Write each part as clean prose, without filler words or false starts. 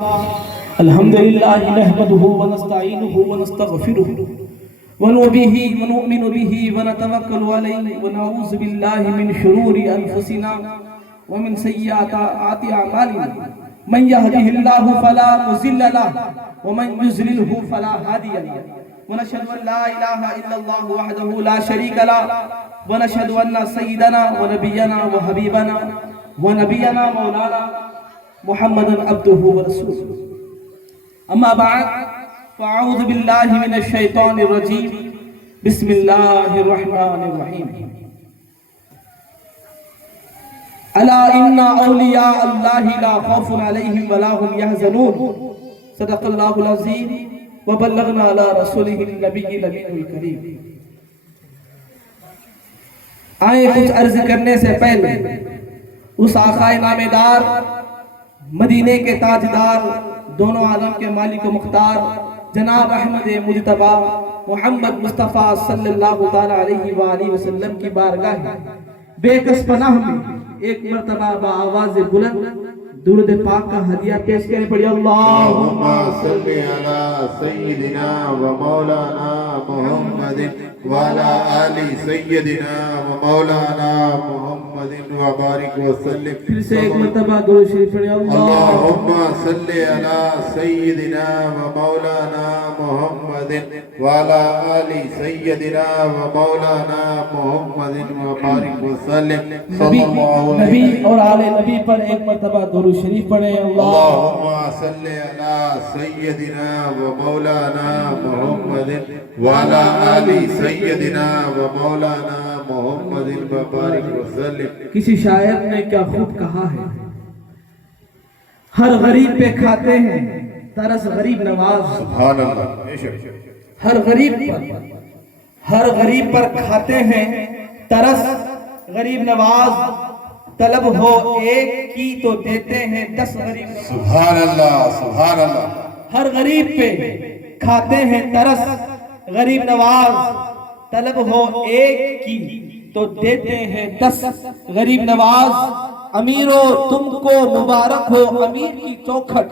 الحمد لله نحمده ونستعينه ونستغفره ونؤمن به ونتوكل عليه ونعوذ بالله من شرور أنفسنا ومن سيئات أعمالنا من يهده الله فلا مضل له ومن يضلل فلا هادي له ونشهد أن لا إله إلا الله وحده لا شريك له ونشهد أن سيدنا ونبينا وحبيبنا مولانا محمد عبده ورسوله اما بعد فاعوذ بالله من الشیطان الرجیم بسم اللہ الرحمن الرحیم الا ان اولیاء اللہ لا خوف علیہم ولا هم يحزنون صدق اللہ العظیم وبلغنا علی رسولہ النبی الامین الکریم۔ آئے کچھ عرض کرنے سے پہلے اس آقائے نامدار، مدینے کے تاجدار، دونوں عالم کے مالک و مختار جناب احمد مجتبیٰ محمد مصطفیٰ صلی اللہ علیہ وآلہ وسلم کی بارگاہ بے کس پناہ میں ایک مرتبہ بآواز بلند درود پاک کا ہدیہ پیش کریں۔ پڑھی اللہم صلی علی سیدنا و مولانا محمد وعلی آل سیدنا و مولانا محمد وبارک وسلم۔ پھر سے ایک مرتبہ درود شریف پڑھی اللہم صلی علی سیدنا و مولانا محمد وعلی آل سیدنا و مولانا محمد وبارک وسلم۔ نبی اور آل نبی پر ایک مرتبہ درود شریف پڑھیں۔ اللہم صلی علی سیدنا و مولانا محمد وعلی آل سیدنا و مولانا محمد وبارک وسلم۔ کسی شاعر نے کیا خوب کہا ہے، ہر غریب پہ کھاتے ہیں ترس غریب نواز۔ سبحان اللہ۔ ہر غریب پر کھاتے ہیں ترس غریب نواز، طلب ہو ایک کی تو دیتے ہیں 10 غریب نواز۔ سبحان اللہ، سبحان اللہ۔ ہر غریب پہ کھاتے ہیں ترس غریب نواز، طلب ہو ایک کی تو دیتے ہیں 10 غریب نواز۔ امیرو تم کو مبارک ہو امیر کی چوکھٹ،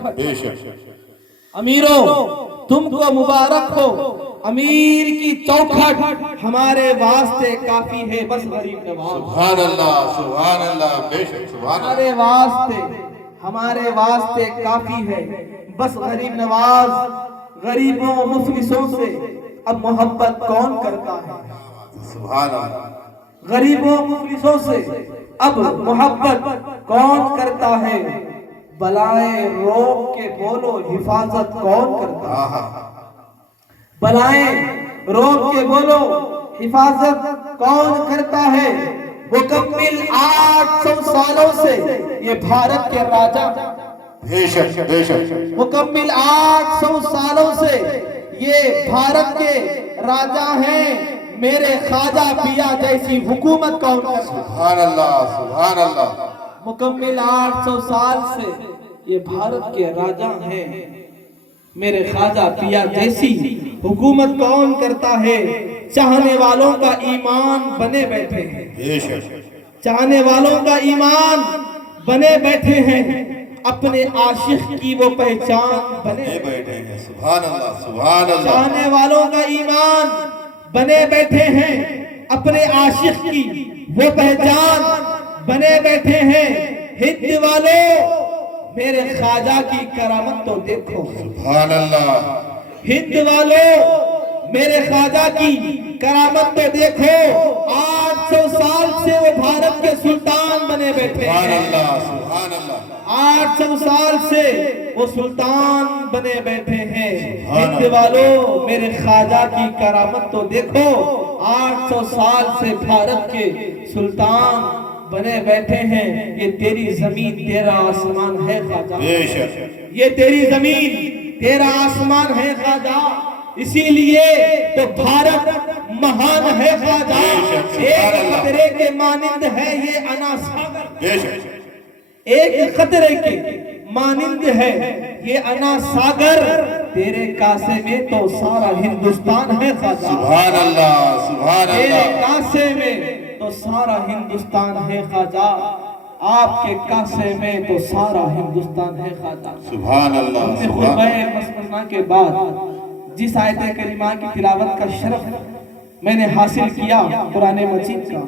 امیرو تم کو مبارک ہو امیر کی چوکھٹ، ہمارے واسطے کافی ہے بس غریب نواز۔ سبحان اللہ، سبحان اللہ، بے شک سبحان اللہ۔ ہمارے واسطے کافی ہے بس غریب نواز۔ غریبوں مفلسوں سے اب محبت کون کرتا ہے، سبحان اللہ۔ غریبوں مفلسوں سے اب محبت کون کرتا ہے، بلائیں روک کے بولو حفاظت کون کرتا ہے، بلائیں روک کے بولو حفاظت کون کرتا ہے۔ مکمل 800 سالوں سے یہ بھارت کے راجہ، بے شک بے شک، مکمل 800 سالوں سے یہ بھارت کے راجہ ہیں، میرے خواجہ پیا جیسی حکومت کون کرتا ہے۔ سبحان اللہ، سبحان اللہ۔ مکمل 800 سال سے یہ بھارت کے راجہ ہیں، میرے خواجہ پیا جیسی حکومت کون کرتا ہے۔ چاہنے والوں کا ایمان بنے بیٹھے ہیں، بے شک، چاہنے والوں کا ایمان بنے بیٹھے ہیں، اپنے عاشق کی وہ پہچان بنے بیٹھے ہیں۔ سبحان اللہ، سبحان اللہ۔ چاہنے والوں کا ایمان بنے بیٹھے ہیں، اپنے عاشق کی وہ پہچان بنے بیٹھے ہیں۔ ہند والوں میرے خواجہ کی کرامت تو دیکھو، سبحان اللہ۔ ہند والوں میرے خواجہ کی کرامت تو دیکھو، 800 سال سے وہ بھارت کے سلطان بنے بیٹھے سبحان ہیں، اللہ، سبحان اللہ۔ 800 سال سے وہ سلطان بنے بیٹھے ہیں۔ ہند والوں میرے خواجہ کی کرامت تو دیکھو، 800 سال سے بھارت کے سلطان بنے بیٹھے ہیں۔ یہ تیری زمین تیرا آسمان ہے خواجہ، بے شک، یہ تیری زمین تیرا آسمان ہے خواجہ، اسی لیے تو بھارت مہان ہے خواجہ۔ ایک خطرے کے مانند ہے یہ انا ساگر، بے شک، ایک خطرے کے مانند ہے یہ انا ساگر، تیرے کاسے میں تو سارا ہندوستان ہے خواجہ۔ سبحان اللہ، سبحان تیرے اللہ۔ کاسے میں تو سارا ہندوستان ہے خواجہ۔ آپ کے کاسے میں تو سارا ہندوستان ہے خاطا۔ سبحان اللہ اپنے سبحان خطبہ مسموعہ کے بعد جس آیت کریمہ کی تلاوت کا شرف میں نے حاصل کیا قرآن مجید کا،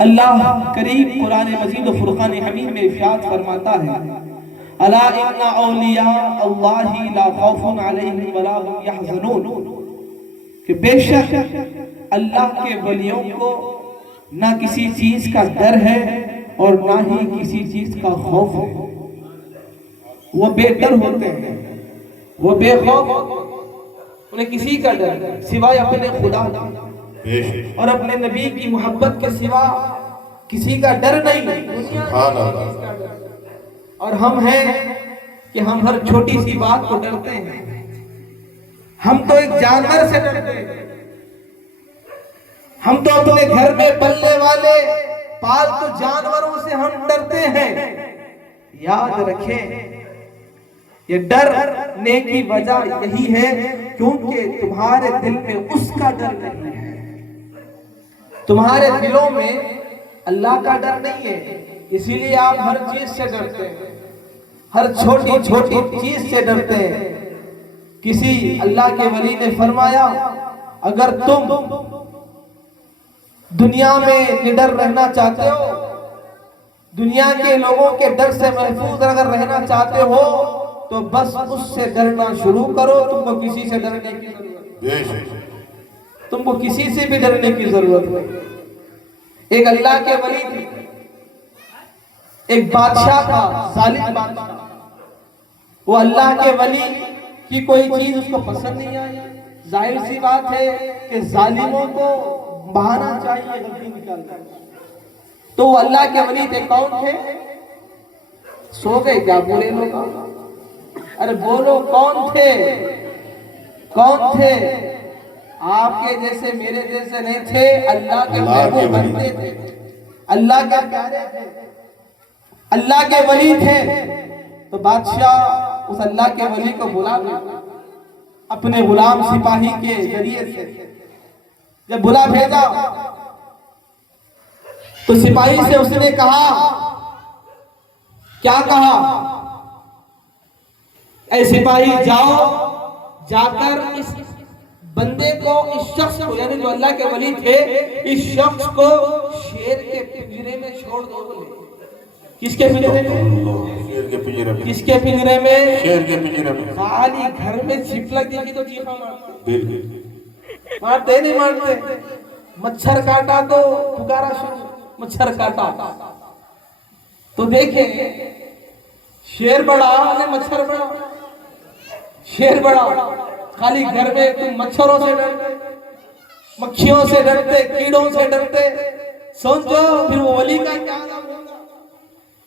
اللہ کریم قرآن مجید و فرقان حمید میں ارشاد فرماتا ہے الا ان اولیاء اللہ لا خوف علیہم ولا هم یحزنون، کہ بے شک اللہ کے ولیوں کو نہ کسی چیز کا ڈر ہے اور نہ ہی کسی چیز کا خوف ہے۔ وہ بے ڈر ہوتے ہیں، وہ بے خوف، انہیں کسی کا ڈر سوائے اپنے خدا بے شک اور اپنے نبی کی محبت کے سوا کسی کا ڈر نہیں۔ سبحان اللہ اور ہم ہیں کہ ہم ہر چھوٹی سی بات کو ڈرتے ہیں۔ ہم تو ایک جانور سے ڈرتے ہیں، ہم تو اپنے گھر میں پلنے والے پالتو جانوروں سے ہم ڈرتے ہیں۔ یاد رکھیں یہ ڈرنے کی وجہ یہی ہے کیونکہ تمہارے دل میں اس کا ڈر نہیں ہے، تمہارے دلوں میں اللہ کا ڈر نہیں ہے، اسی لیے آپ ہر چیز سے ڈرتے ہیں، ہر چھوٹی چھوٹی چیز سے ڈرتے ہیں۔ کسی اللہ کے ولی نے فرمایا اگر تم دنیا میں نڈر رہنا چاہتے ہو، دنیا کے لوگوں کے ڈر سے محفوظ اگر رہنا چاہتے ہو تو بس اس سے ڈرنا شروع کرو، تم کو کسی سے ڈرنے کی ضرورت بے شک تم کو کسی سے بھی ڈرنے کی ضرورت نہیں۔ ایک اللہ کے ولی تھے، ایک بادشاہ تھا، ظالم بادشاہ، وہ اللہ کے ولی کی کوئی چیز اس کو پسند نہیں آئی۔ ظاہر سی بات ہے کہ ظالموں کو بہانا چاہیے غلطی نکال کر، تو وہ اللہ کے ولی تھے۔ کون تھے؟ سو گئے کیا برے لوگ؟ ارے بولو کون تھے؟ کون تھے؟ آپ کے جیسے میرے جیسے نہیں تھے، اللہ کے محبوب بنتے تھے، اللہ کے پیارے تھے، اللہ کے ولی تھے۔ تو بادشاہ اس اللہ کے ولی کو بلا بھیجا اپنے غلام سپاہی کے ذریعے سے۔ جب بلا بھیجا تو سپاہی سے اس نے کہا، کیا کہا؟ اے سپاہی جاؤ، جا کر اس بندے کو، اس شخص کو، یعنی جو اللہ کے ولی تھے، اس شخص کو شیر کے پنجرے میں چھوڑ دو۔ کس کے پنجرے میں؟ شیر کے پنجرے میں۔ کس کے پنجرے میں؟ شیر کے پنجرے میں۔ خالی گھر میں چھپلک دیکھی تو چیخا مارتے، بالکل مارتے نہیں مارتے؟ مچھر کاٹا تو پکارا شروع، مچھر کاٹا تو دیکھیں شیر بڑا نے مچھر بڑا، شیر بڑا، خالی گھر میں تم مچھروں سے ڈرتے، مکھیوں سے ڈرتے، کیڑوں سے ڈرتے، سوچو پھر وہ ولی کا کیا عذاب ہوگا؟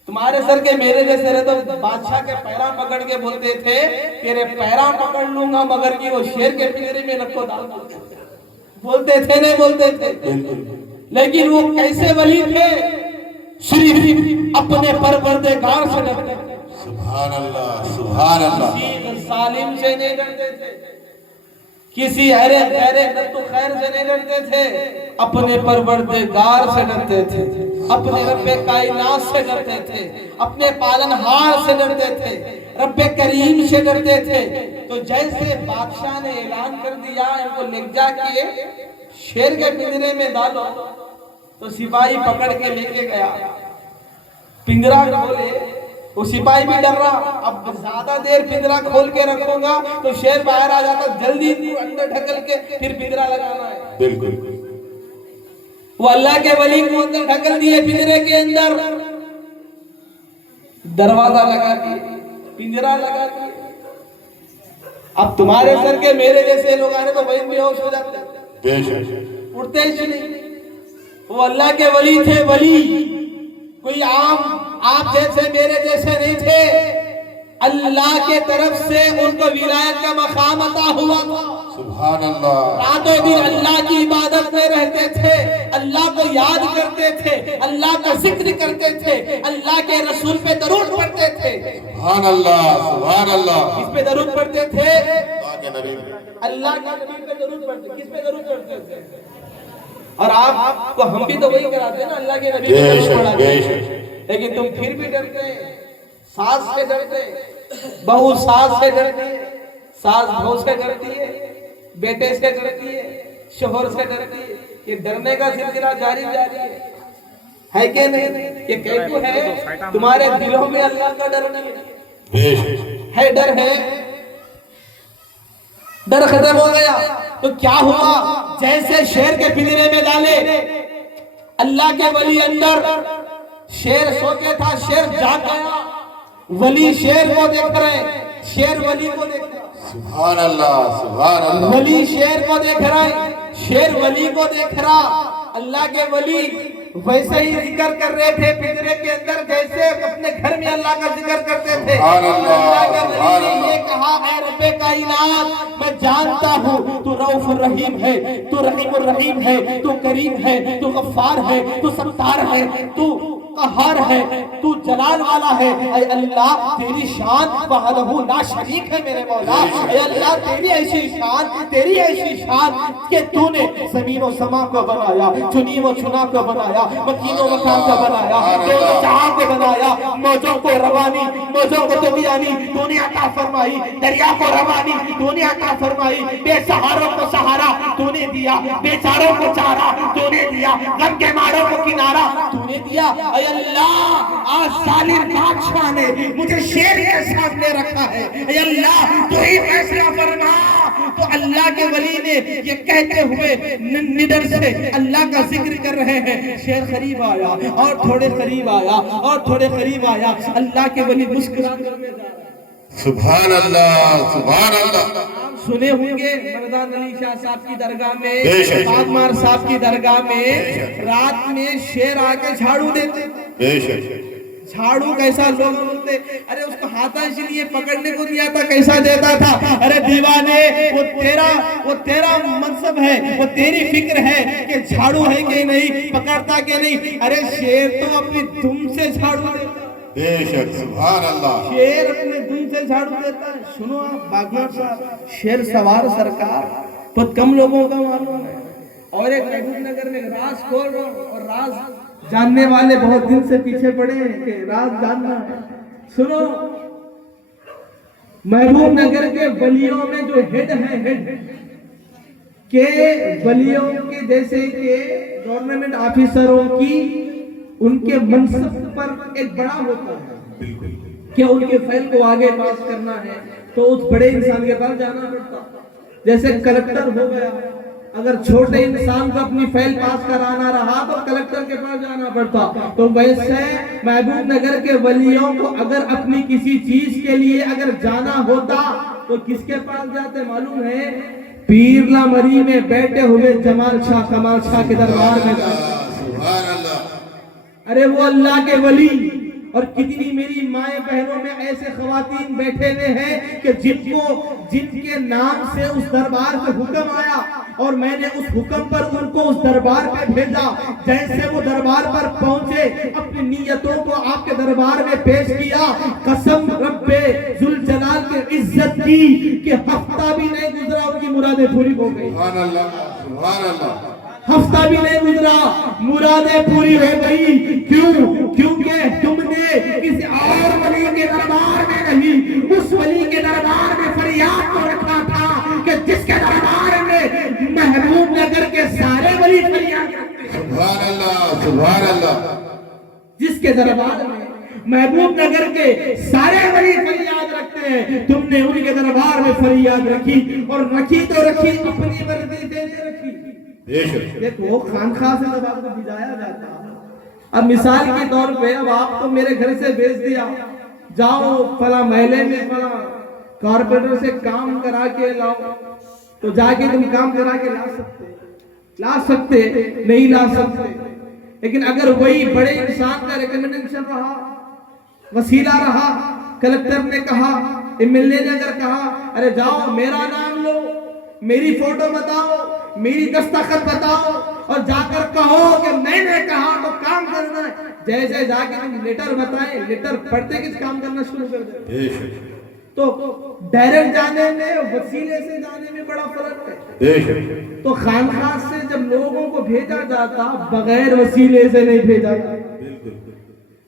تمہارے سر کے میرے جیسے رہے تو بادشاہ کے پیراں پکڑ کے بولتے تھے تیرے پیراں پکڑ لوں گا مگر کہ وہ شیر کے پنجرے میں رکھو ڈال دو، بولتے تھے نہیں بولتے تھے؟ لیکن وہ کیسے ولی تھے؟ صرف اپنے پروردگار سے ڈرتے تھے، سبحان اللہ سبحان اللہ۔ کسی ظالم سے نہیں ڈرتے تھے، کسی غیر تو خیر سے نہیں ڈرتے تھے، اپنے پروردگار سے ڈرتے تھے، اپنے رب کائنات سے ڈرتے تھے، اپنے پالنہار سے ڈرتے تھے، رب کریم سے ڈرتے تھے۔ تو جیسے بادشاہ نے اعلان کر دیا ان کو لے جا کے شیر کے پنجرے میں ڈالو، تو سپاہی پکڑ کے لے کے گیا، پنجرا کھولے، وہ سپاہی بھی ڈر رہا، اب زیادہ دیر پنجرا کھول کے رکھوں گا تو شیر باہر آ جاتا، جلدی اندر ڈھکل کے پھر پنجرا لگانا ہے۔ بالکل وہ اللہ کے ولی کو اندر ڈھکل دیے پنجرے کے اندر، دروازہ لگا دیے، پنجرا لگا دیے۔ اب تمہارے سر کے میرے جیسے لوگ آنے تو وہیں بے ہوش ہو جاتے، بے شک اٹھتے ہی نہیں۔ وہ اللہ کے ولی تھے، ولی کوئی عام آپ جیسے میرے جیسے نہیں تھے، اللہ کے طرف سے ان کو ولایت کا مقام عطا ہوا تھا۔ سبحان اللہ۔ راتوں دن اللہ کی عبادت میں رہتے تھے، اللہ کو یاد کرتے تھے، اللہ کا ذکر کرتے تھے، اللہ کے رسول پہ درود پڑھتے تھے۔ سبحان اللہ سبحان اللہ۔ کس پہ درود پڑھتے تھے؟ اللہ کے نبی پہ۔ اللہ کے نبی پہ درود پڑھتے۔ کس پہ درود پڑھتے تھے؟ اور آپ کو ہم بھی تو وہی کراتے ہیں نا، اللہ کے نبی بے کو شک پڑھاتے بے ہیں، شک لیکن تم پھر بھی ڈرتے ہیں۔ ساس سے ڈرتے، بہو ساس سے ڈرتی ہے، ساس بہو سے ڈرتی ہے، بیٹے سے ڈرتی ہے، شوہر سے ڈرتی ہے۔ یہ ڈرنے کا سلسلہ جاری ہے کہ نہیں؟ یہ کیسو ہے تمہارے دلوں میں اللہ کا ڈر نہیں بے شک ہے؟ ڈر ہے، ڈر ختم ہو گیا تو کیا ہوا؟ جیسے شیر کے پنجرے میں ڈالے، اللہ کے ولی اندر، شیر سو کے تھا، شیر جاگ گیا، ولی شیر کو دیکھ رہے، شیر ولی کو دیکھ رہا، سبحان اللہ سبحان اللہ ولی شیر کو دیکھ رہا ہے، شیر ولی کو دیکھ رہا۔ اللہ کے ولی ویسے ہی ذکر کر رہے تھے پنجرے کے اندر جیسے اپنے گھر میں اللہ کا ذکر کرتے تھے۔ سبحان اللہ، اللہ کے ولی سبحان نے اللہ۔ یہ کہا، اے رب کائنات، میں جانتا ہوں تو رؤوف الرحیم ہے، تو رحیم الرحیم ہے، تو کریم ہے، تو غفار ہے، تو ستار ہے، تو قہار ہے، تو جلال والا ہے۔ اے اللہ تیری شان وحدہ لا شریک ہے میرے مولا۔ اے اللہ تیری ایسی شان، تیری ایسی شان کہ تو نے زمین و سما کو بنایا، چنی و چنا کو بنایا، مکین و مکان کو بنایا، دونوں جہاں کو بنایا، موجوں کو روانی، موجوں کو طغیانی تو نے عطا فرمائی، دریا کو روانی تو نے عطا فرمائی، بے سہاروں کو سہارا تو نے دیا، بے چاروں کو چارہ تو نے دیا، غم کے ماروں کو کنارہ تو نے دیا۔ اے اللہ آج ظالم بادشاہ نے مجھے شیر کے سامنے رکھا ہے، اے اللہ تو ہی فیصلہ فرما۔ تو اللہ کے ولی نے یہ کہتے ہوئے نڈر سے اللہ کا ذکر کر رہے ہیں، شیر قریب آیا اور تھوڑے قریب آیا اور تھوڑے قریب آیا، اللہ کے ولی مسکرا کر میں جا رہا ہے۔ سبحان اللہ سبحان اللہ سنے ہوں گے مردان علی شاہ صاحب کی درگاہ میں، بے شک پاکمار صاحب کی درگاہ میں رات میں شیر آ کے جھاڑو دیتے، بے شک جھاڑو کیسا لوگ بولتے، ارے اس کو ہاتھا اس لیے پکڑنے کو دیا تھا، کیسا دیتا تھا، ارے دیوانے وہ تیرا منصب ہے، وہ تیری فکر ہے کہ جھاڑو ہے کہ نہیں، پکڑتا کہ نہیں، ارے شیر تو اپنی دم سے جھاڑو دیتا، بے شک سبحان اللہ شیر اپنے دن سے جھاڑو دیتا ہے۔ سنو آپ باغمار صاحب، شیر سوار سرکار بہت کم لوگوں کا معلوم ہے۔ اور ایک محبوب نگر میں راز کھول رہا ہوں، اور راز جاننے والے بہت دن سے پیچھے پڑے ہیں کہ راز جاننا ہے۔ سنو، محبوب نگر کے ولیوں میں جو ہیڈ ہیں، ہیڈ کہ ولیوں کے جیسے کہ گورنمنٹ آفیسروں کی ان کے منصب پر ایک بڑا ہوتا ہے کہ ان کے فائل کو آگے پاس کرنا ہے تو اس بڑے انسان کے پاس جانا پڑتا، جیسے کلکٹر ہو گیا، اگر چھوٹے انسان کو اپنی فائل پاس کرانا رہا تو کلکٹر کے پاس جانا پڑتا۔ تو ویسے محبوب نگر کے ولیوں کو اگر اپنی کسی چیز کے لیے اگر جانا ہوتا تو کس کے پاس جاتے معلوم ہے؟ پیرلا مری میں بیٹھے ہوئے جمال شاہ کمال شاہ کے دربار میں جاتے۔ سبحان اللہ ارے وہ اللہ کے ولی، اور کتنی میری مائیں بہنوں میں ایسے خواتین بیٹھے ہوئے ہیں کہ جن کے نام سے اس دربار سے حکم آیا اور میں نے اس حکم پر ان کو اس دربار پہ بھیجا، جیسے وہ دربار پر پہنچے اپنی نیتوں کو آپ کے دربار میں پیش کیا، قسم رب ذوالجلال کے عزت کی کہ ہفتہ بھی نہیں گزرا ان کی مرادیں پوری ہو گئی، سبحان اللہ سبحان اللہ ہفتہ بھی نہیں گزرا مرادیں پوری ہو گئی۔ کیوں؟ کیونکہ تم نے کسی اور ولی کے دربار میں نہیں، اس ولی کے دربار میں فریاد کو رکھا تھا کہ جس کے دربار میں محبوب نگر کے سارے ولی فریاد رکھتے ہیں، سبحان اللہ سبحان اللہ جس کے دربار میں محبوب نگر کے سارے ولی فریاد رکھتے ہیں، تم نے ان کے دربار میں فریاد رکھی، اور رکھی تو رکھی اپنی مرضی سے رکھی۔ دیکھو خانخواہ سے جب آپ کو بھجایا جاتا، اب مثال کے طور پہ اب آپ کو میرے گھر سے بھیج دیا، جاؤ فلاں محلے میں فلاں کارپوریٹر سے کام کرا کے لاؤ، تو جا کے تم کام کرا کے لا سکتے نہیں لا سکتے، لیکن اگر وہی بڑے انسان کا ریکمنڈیشن رہا، وسیلہ رہا، کلکٹر نے کہا، ایم ایل اے نے اگر کہا، ارے جاؤ میرا نام لو، میری فوٹو بتاؤ، میری دستخط بتاؤ، اور جا کر کہو کہ میں نے کہا تو کام کرنا ہے، جیسے جا کے ہم لیٹر بتائیں، لیٹر پڑھتے کس کام کرنا شروع کر دیں۔ تو ڈائریکٹ جانے میں وسیلے سے جانے میں بڑا فرق ہے. تو خانقاہ سے جب لوگوں کو بھیجا جاتا بغیر وسیلے سے نہیں بھیجا جاتا,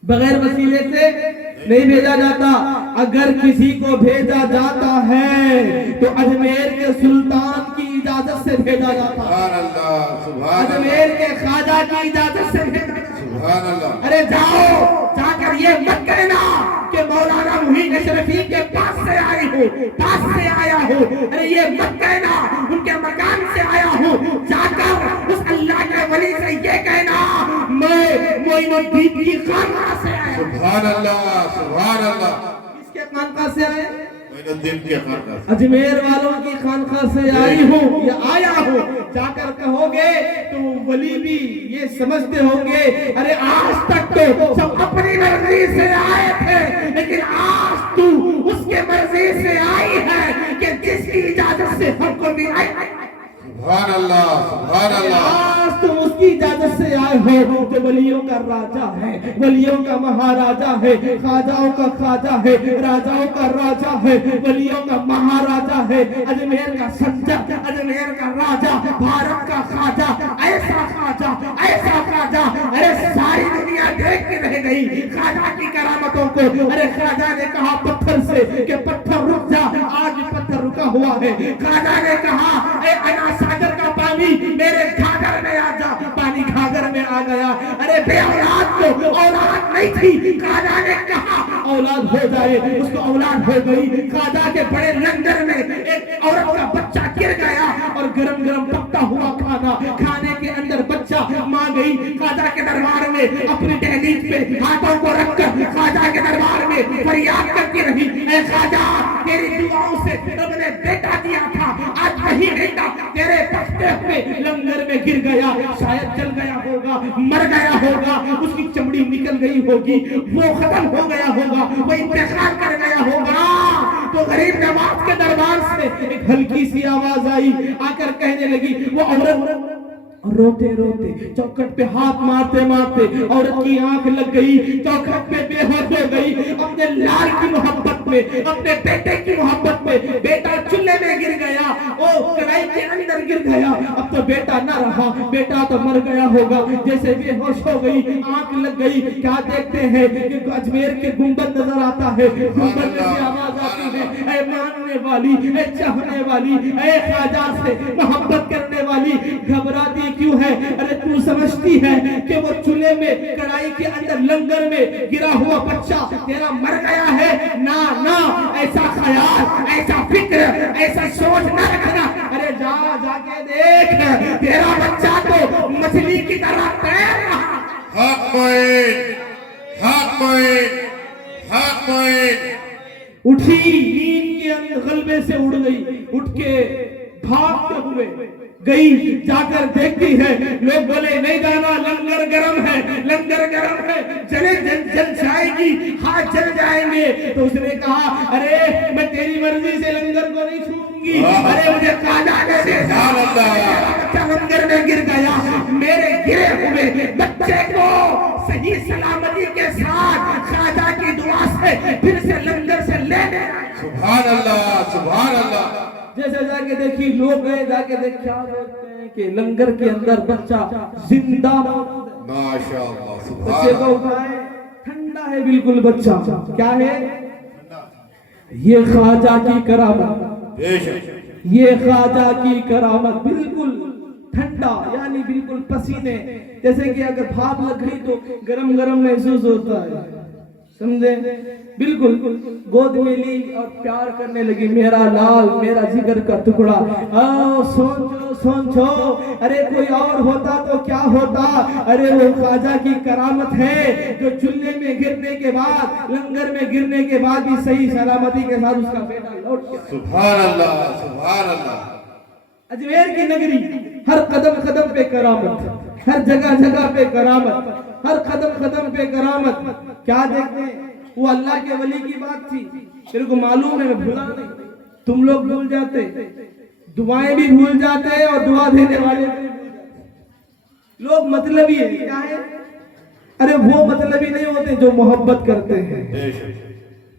بغیر وسیلے سے نہیں بھیجا جاتا. اگر کسی کو بھیجا جاتا ہے تو اجمیر کے سلطان کی اجازت سے بھیجا جاتا, سبحان اللہ, سبحان اللہ, اجمیر کے خواجہ کی اجازت سے بھیجا جاتا. سبحان اللہ. ارے جاؤ, جا کر یہ مت کہنا کہ مولانا محی اشرفی کے پاس سے آئی ہوں, پاس سے آیا ہوں. ارے یہ مت کہنا ان کے مکان سے آیا ہوں. جا کر اس اللہ کے ولی سے یہ کہنا میں معین الدین کی خانقاہ سے آیا. سبحان اللہ, سبحان اللہ. کس کے خانقاہ سے آئے؟ معین الدین کے خانقاہ سے. اجمیر والوں کی خانقاہ سے آئی ہوں یا آیا ہوں. جا کر کہو گے تو ولی بھی یہ سمجھتے ہوں گے ارے آج تک تو سب اپنی مرضی سے آئے تھے, لیکن آج تو اس کے مرضی سے آئی ہے کہ جس کی اجازت سے ہم کو بھی آئے. سبحان اللہ, سبحان اللہ. آج تم اس کی اجازت سے آئے ہو جو ولیوں کا راجہ ہے, ولیوں کا مہاراجہ ہے, خواجاؤں کا خواجہ ہے, راجاؤں کا راجہ ہے, ولیوں کا مہاراجہ ہے, اجمیر کا سنجر, اجمیر کا راجہ, بھارت کا خواجہ, ایسا خواجہ, ایسا خواجہ. ارے ساری دنیا دیکھ کے رہ گئی خواجہ کی کرامتوں کو. ارے خواجہ نے کہا پتھر سے کہ پتھر رک جا, آج پتھر رکا ہوا ہے. خواجہ نے کہا اے انا ساگر کا پانی میرے گھاگھر میں آ جا, پانی گھاگھر میں آ گیا. ارے بے اولاد کو اولاد نہیں تھی, خواجہ نے کہا اولاد ہو جائے, اس کو اولاد ہو گئی. خواجہ کے بڑے لنگر میں ایک عورت کا بچہ گر گیا اور گرم گرم پکتا ہوا کھانا, کھانے کے اندر بچہ, ماں گئی خواجہ کے دربار میں اپنی دہلیز پہ ہاتھوں کو رکھ کر خواجہ کے دربار میں فریاد کرتی رہی اے خواجہ تیری دعاؤں سے رب نے بیٹا دیا تھا, آج وہی بیٹا تیرے پختے ہوئے لنگر میں گر گیا, شاید جل گیا ہوگا, مر گیا ہوگا, اس کی چمڑی نکل گئی ہوگی, وہ ختم ہو گیا ہوگا, وہ انتقال کر گیا ہوگا. تو غریب نواز کے دربار سے ایک ہلکی سی آواز آئی, آ کر کہنے لگی, وہ عورت روتے روتے چوکھٹ پہ ہاتھ مارتے مارتے عورت کی آنکھ لگ گئی, چوکھٹ پہ بے ہوش ہو گئی اپنے لال کی محبت میں, اپنے بیٹے کی محبت میں. بیٹا چولہے میں گر گیا, او کڑائی کے اندر گر گیا, اب تو بیٹا نہ رہا, بیٹا تو مر گیا ہوگا. جیسے بے ہوش ہو گئی, آنکھ لگ گئی, کیا دیکھتے ہیں کہ اجمیر کے گنبد نظر آتا ہے, گنبد میں سے آواز آتی ہے اے ماننے والی, اے چاہنے والی, اے خواجہ سے محبت کرنے والی, گھبراتی کیوں ہے؟ ارے تو سمجھتی ہے کہ وہ چولہے میں کڑائی کے اندر لنگر میں گرا ہوا بچہ تیرا مر گیا ہے؟ نا نا, ایسا خیال, ایسا فکر, ایسا سوچ نہ رکھنا. ارے جا جا کے دیکھ, تیرا بچہ تو مچھلی کی طرح تیر رہا. حق معین, حق معین, حق معین. اٹھی, نیند کے غلبے سے اڑ گئی, اٹھ کے بھاگتے ہوئے گئی, جا کر دیکھتی ہے لوگ بولے نہیں جانا, لنگر گرم ہے, لنگر گرم ہے, جلے جل جائے گی, ہاتھ جل جائیں گے. تو اس نے کہا ارے میں تیری مرضی سے لنگر کو نہیں چھوؤں گی, ارے مجھے خواجہ نے دے دیا, بچہ لنگر میں گر گیا, میرے گرے ہوئے بچے کو صحیح سلامتی کے ساتھ خواجہ کی دعا سے پھر سے لنگر سے لے لے. سبحان اللہ, سبحان اللہ. جیسے جا کے دیکھی, لوگ گئے, جا کے دیکھ کیا دیکھتے ہیں کہ لنگر کے اندر بچہ زندہ موجود ہے. ماشاءاللہ, بچے سبحان کو اللہ. اٹھائے, ٹھنڈا ہے بالکل بچہ. کیا ہے یہ؟ خواجہ کی کرامت, بے شک, یہ خواجہ کی کرامت. بالکل ٹھنڈا, یعنی بالکل پسینے, جیسے کہ اگر بھاپ لگ گئی تو گرم گرم محسوس ہوتا ہے, سمجھے؟ بالکل گود میں لی اور پیار کرنے لگی, میرا لال, میرا جگر کا ٹکڑا. سوچو سوچو, ارے کوئی اور ہوتا تو کیا ہوتا. ارے وہ خواجہ کی کرامت ہے جو چولہے میں گرنے کے بعد, لنگر میں گرنے کے بعد بھی صحیح سلامتی کے ساتھ اس کا بیٹا لوٹ گیا. سبحان اللہ, سبحان اللہ. اجمیر کی نگری, ہر قدم قدم پہ کرامت, ہر جگہ جگہ پہ کرامت, ہر قدم قدم پہ کرامت. کیا دیکھتے ہیں؟ وہ اللہ کے ولی کی بات تھی, تیرے کو معلوم ہے, میں بھولا نہیں. تم لوگ بھول جاتے, دعائیں بھی بھول جاتے اور دعا دینے والے بھی بھول جاتے. لوگ مطلبی ہے, کیا ہے؟ ارے وہ مطلبی نہیں ہوتے جو محبت کرتے ہیں.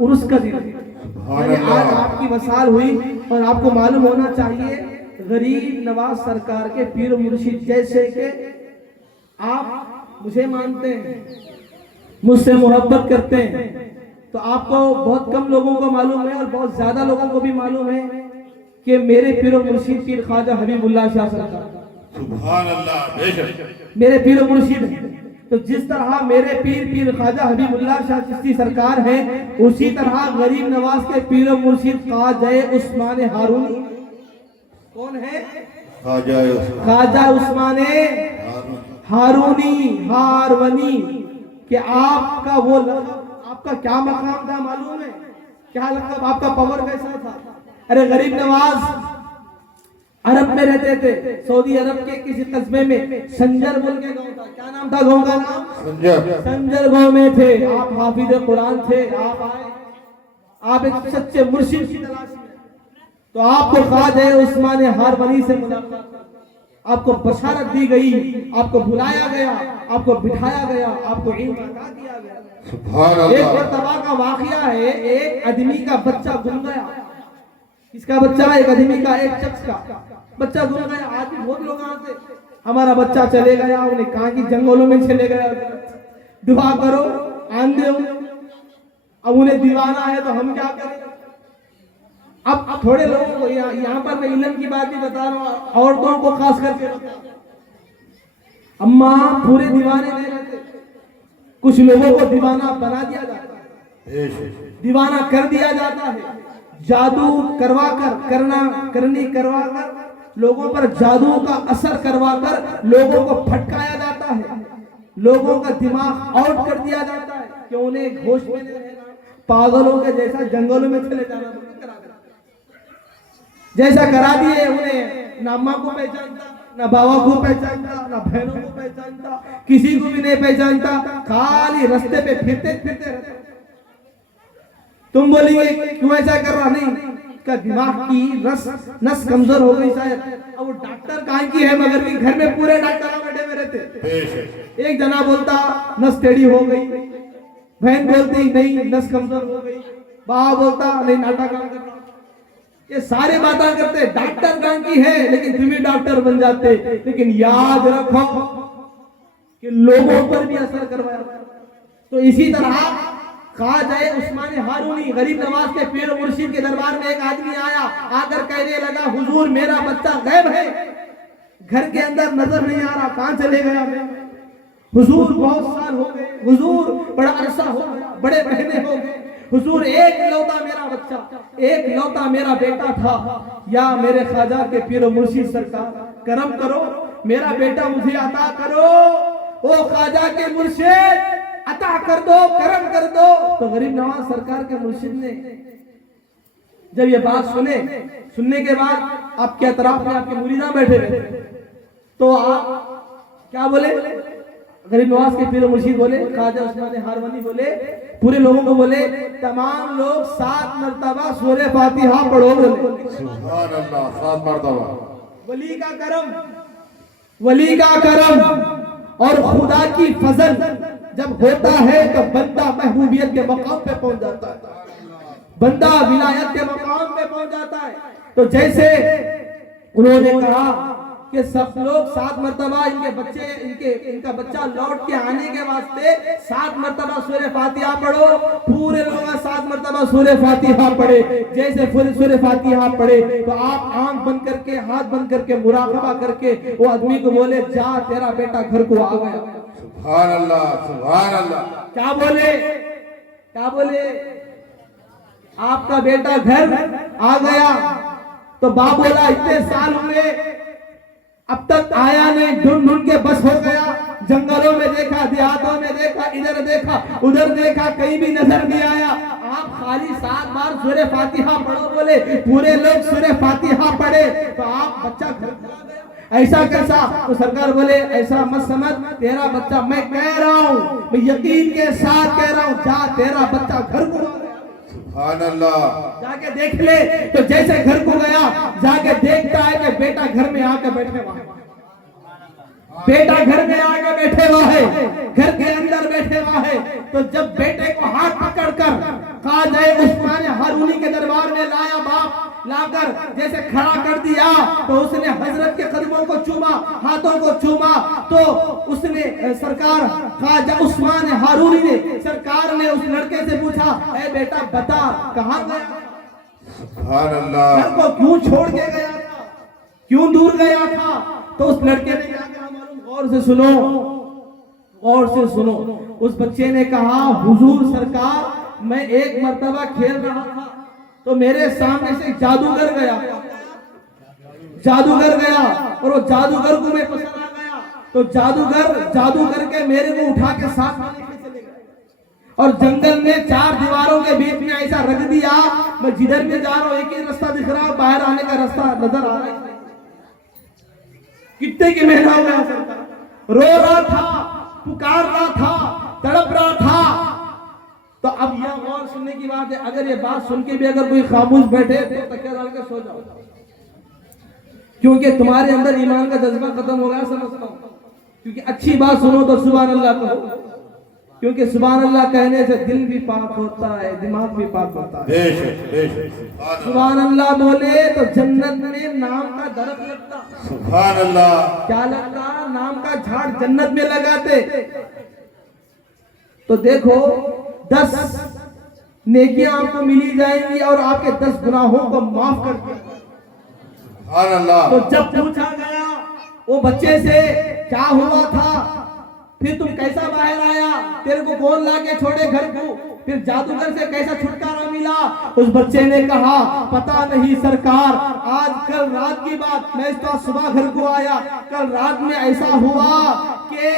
عرس کا دن ہے. یعنی آج آپ کی وصال ہوئی اور آپ کو معلوم ہونا چاہیے غریب نواز سرکار کے پیر و مرشد جیسے کہ آپ مجھے مانتے ہیں, مجھ سے محبت کرتے ہیں, تو آپ کو بہت کم لوگوں کو معلوم ہے اور بہت زیادہ لوگوں کو بھی معلوم ہے کہ میرے پیر و مرشد پیر خواجہ حبیب اللہ شاہ سرکار سبحان اللہ, بے شک میرے پیر و مرشد ہیں. تو جس طرح میرے پیر خواجہ حبیب اللہ شاہ چشتی سرکار ہیں, اسی طرح غریب نواز کے پیر و مرشد خواجہ عثمان ہارونی. کون ہے؟ خواجہ عثمان ہارونی ہارونی. کہ آپ کا وہ لقب, آپ کا کیا مقام تھا معلوم ہے؟ کیا لقب, آپ کا پاور کیسا تھا؟ ارے غریب نواز عرب میں رہتے تھے, سعودی عرب کے کسی قصبے میں سنجر بول کے گاؤں تھا. کیا نام تھا گاؤں کا نام؟ سنجر گاؤں میں تھے. آپ حافظ قرآن تھے, آپ آئے, آپ ایک سچے مرشد کی تلاش میں, تو آپ کو خواجہ عثمان ہارونی سے ملاقات, آپ کو بشارت دی گئی, آپ کو بلایا گیا, آپ کو بٹھایا گیا, آپ کو علم عطا کیا گیا. سبحان ایک اللہ. مرتبہ کا واقعہ ہے, ایک آدمی کا بچہ گم گیا. کس کا بچہ؟ ایک آدمی کا, ایک شخص کا بچہ گم گیا. آج بھی بہت لوگ آتے, ہمارا بچہ چلے گیا, انہیں کہا کہ جنگلوں میں چلے گیا, دعا کرو آندے ہوں. اب انہیں دیوانہ ہے تو ہم کیا کریں؟ اب تھوڑے لوگوں کو, یہاں پر میں علم کی بات بھی بتا رہا ہوں, عورتوں کو خاص کر کے اماں پورے دیوانے نہیں رہتے, کچھ لوگوں کو دیوانہ بنا دیا جاتا ہے, دیوانہ کر دیا جاتا ہے. جادو کروا کر, کرنی کروا کر, لوگوں پر جادو کا اثر کروا کر لوگوں کو پھٹکایا جاتا ہے, لوگوں کا دماغ آؤٹ کر دیا جاتا ہے کہ انہیں ہوش میں نہیں رہنا, پاگلوں کے جیسا جنگلوں میں چلے جانا جیسا کرا دیے. انہیں نہ ماں کو پہچانتا, نہ بابا کو پہچانتا, نہ بہنوں کو پہچانتا, کسی کو بھی نہیں پہچانتا, خالی رستے پہ پھرتے پھرتے رہتے. تم بولیں گے کیوں ایسا کر رہا؟ نہیں, کا دماغ کی نس کمزور ہو گئی شاید. اب وہ ڈاکٹر کہاں کی ہے مگر کہ گھر میں پورے ڈاکٹر بیٹھے ہوئے رہتے. ایک جنا بولتا نس ٹیڑھی ہو گئی, بہن بولتی نہیں نس کمزور ہو گئی, بابا بولتا نہیں ناٹا کام کر رہا. یہ سارے باتیں کرتے, ڈاکٹر کہاں کی ہے, لیکن تم بھی ڈاکٹر بن جاتے. لیکن یاد رکھو کہ لوگوں پر بھی اثر کروایا. تو اسی طرح خواجہ عثمان ہارونی غریب نواز کے پیر و مرشد کے دربار میں ایک آدمی آیا, آ کر کہنے لگا حضور میرا بچہ غائب ہے, گھر کے اندر نظر نہیں آ رہا, کہاں چلے گیا؟ حضور بہت سال ہو گئے, حضور بڑا عرصہ ہو گیا, بڑے مہینے ہو گئے, حضور ایک لوتا میرا بچہ, ایک لوتا میرا بیٹا تھا, یا میرے خواجہ کے پیر و مرشد سرکار کرم کرو, میرا بیٹا مجھے عطا کرو, او خواجہ کے مرشد عطا کر دو, کرم کر دو. تو غریب نواز سرکار کے مرشد نے جب یہ بات سننے کے بعد آپ کے اطراف میں آپ کے مریداں بیٹھے ہوئے, تو آپ کیا بولے؟ غریب نواز کے پیر و مرشد بولے, خواجہ عثمان ہارونی بولے, پورے لوگوں کو بولے تمام لوگ 7 مرتبہ سورہ فاتحہ پڑھو. بولے سبحان اللہ, 7 مرتبہ. ولی کا کرم, ولی کا کرم اور خدا کی فضل جب ہوتا ہے تو بندہ محبوبیت کے مقام پہ پہنچ جاتا ہے, بندہ ولایت کے مقام پہ پہنچ جاتا ہے. تو جیسے انہوں نے کہا کہ سب لوگ 7 مرتبہ ان کے بچے, ان کا بچہ لوٹ کے آنے کے واسطے 7 مرتبہ سورہ فاتحہ پڑھو, پورے لوگ 7 مرتبہ سورہ فاتحہ پڑھے. جیسے سورہ فاتحہ پڑھے تو آپ آنکھ بند کر کے, ہاتھ بند کر کے, مراقبہ کر کے وہ آدمی کو بولے جا تیرا بیٹا گھر کو آ گیا. سبحان اللہ, سبحان اللہ. کیا بولے؟ کیا بولے؟ آپ کا بیٹا گھر آ گیا. تو باپ بولا اتنے سال ہوئے اب تک آیا نہیں, ڈھونڈ ڈھونڈ کے بس ہو گیا, جنگلوں میں دیکھا, دیہاتوں میں دیکھا, ادھر دیکھا, ادھر دیکھا, کہیں بھی نظر نہیں آیا. آپ خالی 7 بار سورہ فاتحہ پڑھو. بولے پورے لوگ سورہ فاتحہ پڑھے تو آپ بچہ گھر چلا گیا. ایسا کیسا؟ تو سرکار بولے ایسا مت سمجھ, تیرا بچہ میں کہہ رہا ہوں, میں یقین کے ساتھ کہہ رہا ہوں, جا تیرا بچہ گھر کو آ گیا. سبحان اللہ. جا کے دیکھ لے. تو جیسے گھر کو گیا, جا کے دیکھتا ہے کہ بیٹا گھر میں آ کے بیٹھے ہوا ہے, بیٹا گھر میں آ کے بیٹھے ہوا ہے, گھر کے اندر بیٹھے ہوا ہے. تو جب بیٹے کو ہاتھ پکڑ کر خواجہ عثمان ہارونی کے دربار میں لایا، باپ لا کر جیسے کھڑا کر دیا تو اس نے حضرت کے قدموں کو چوما، ہاتھوں کو چوما، تو اس نے سرکار خواجہ عثمان ہارونی نے سرکار نے اس لڑکے سے پوچھا، اے بیٹا بتا کہاں گیا، سبحان اللہ، گھر کو کیوں چھوڑ کے گیا تھا، کیوں دور گیا تھا؟ تو اس لڑکے نے کہا کہ معلوم، غور سے سنو، غور سے سنو۔ اس بچے نے کہا، حضور سرکار میں ایک مرتبہ کھیل رہا تھا تو میرے سامنے سے جادوگر گیا، جادوگر گیا اور وہ جادوگر کو میں پسند آ گیا، تو جادو کر کے میرے کو اٹھا کے ساتھ لے کے چلے گئے اور جنگل میں 4 دیواروں کے بیچ میں ایسا رکھ دیا، میں جدھر میں جا رہا ہوں ایک ہی رستہ دکھ رہا، باہر آنے کا رستہ نظر آ رہا ہے۔ کتنے کی مہنگا ہوا سرکار، رو رہا تھا، پکار رہا تھا، تڑپ رہا تھا۔ تو اب یہ غور سننے کی بات ہے، اگر یہ بات سن کے بھی اگر کوئی خاموش بیٹھے تو تکیہ ڈال کے سو جاؤ، کیونکہ تمہارے اندر ایمان کا جذبہ ختم ہو گیا، سمجھتا ہوں۔ کیونکہ اچھی بات سنو تو سبحان اللہ کہو، کیونکہ سبحان اللہ کہنے سے دل بھی پاک ہوتا ہے، دماغ بھی پاک ہوتا ہے۔ بے شک بے شک، سبحان اللہ بولے تو جنت میں نام کا درخت لگتا، سبحان اللہ، کیا لگتا؟ نام کا جھاڑ جنت میں لگاتے۔ تو دیکھو 10 نیکیاں آپ کو ملی جائیں گی اور آپ کے 10 گناہوں کو معاف کر دیں۔ سبحان اللہ۔ تو جب پوچھا گیا وہ بچے سے کیا ہوا تھا، پھر تم کیسا باہر آیا، تیرے کو کون لا کے چھوڑے گھر کو، پھر جادوگر سے کیسا چھٹکارا ملا؟ اس بچے نے کہا پتا نہیں سرکار، آج کل رات کی بات، میں اس صبح گھر کو آیا، کل رات میں ایسا ہوا کہ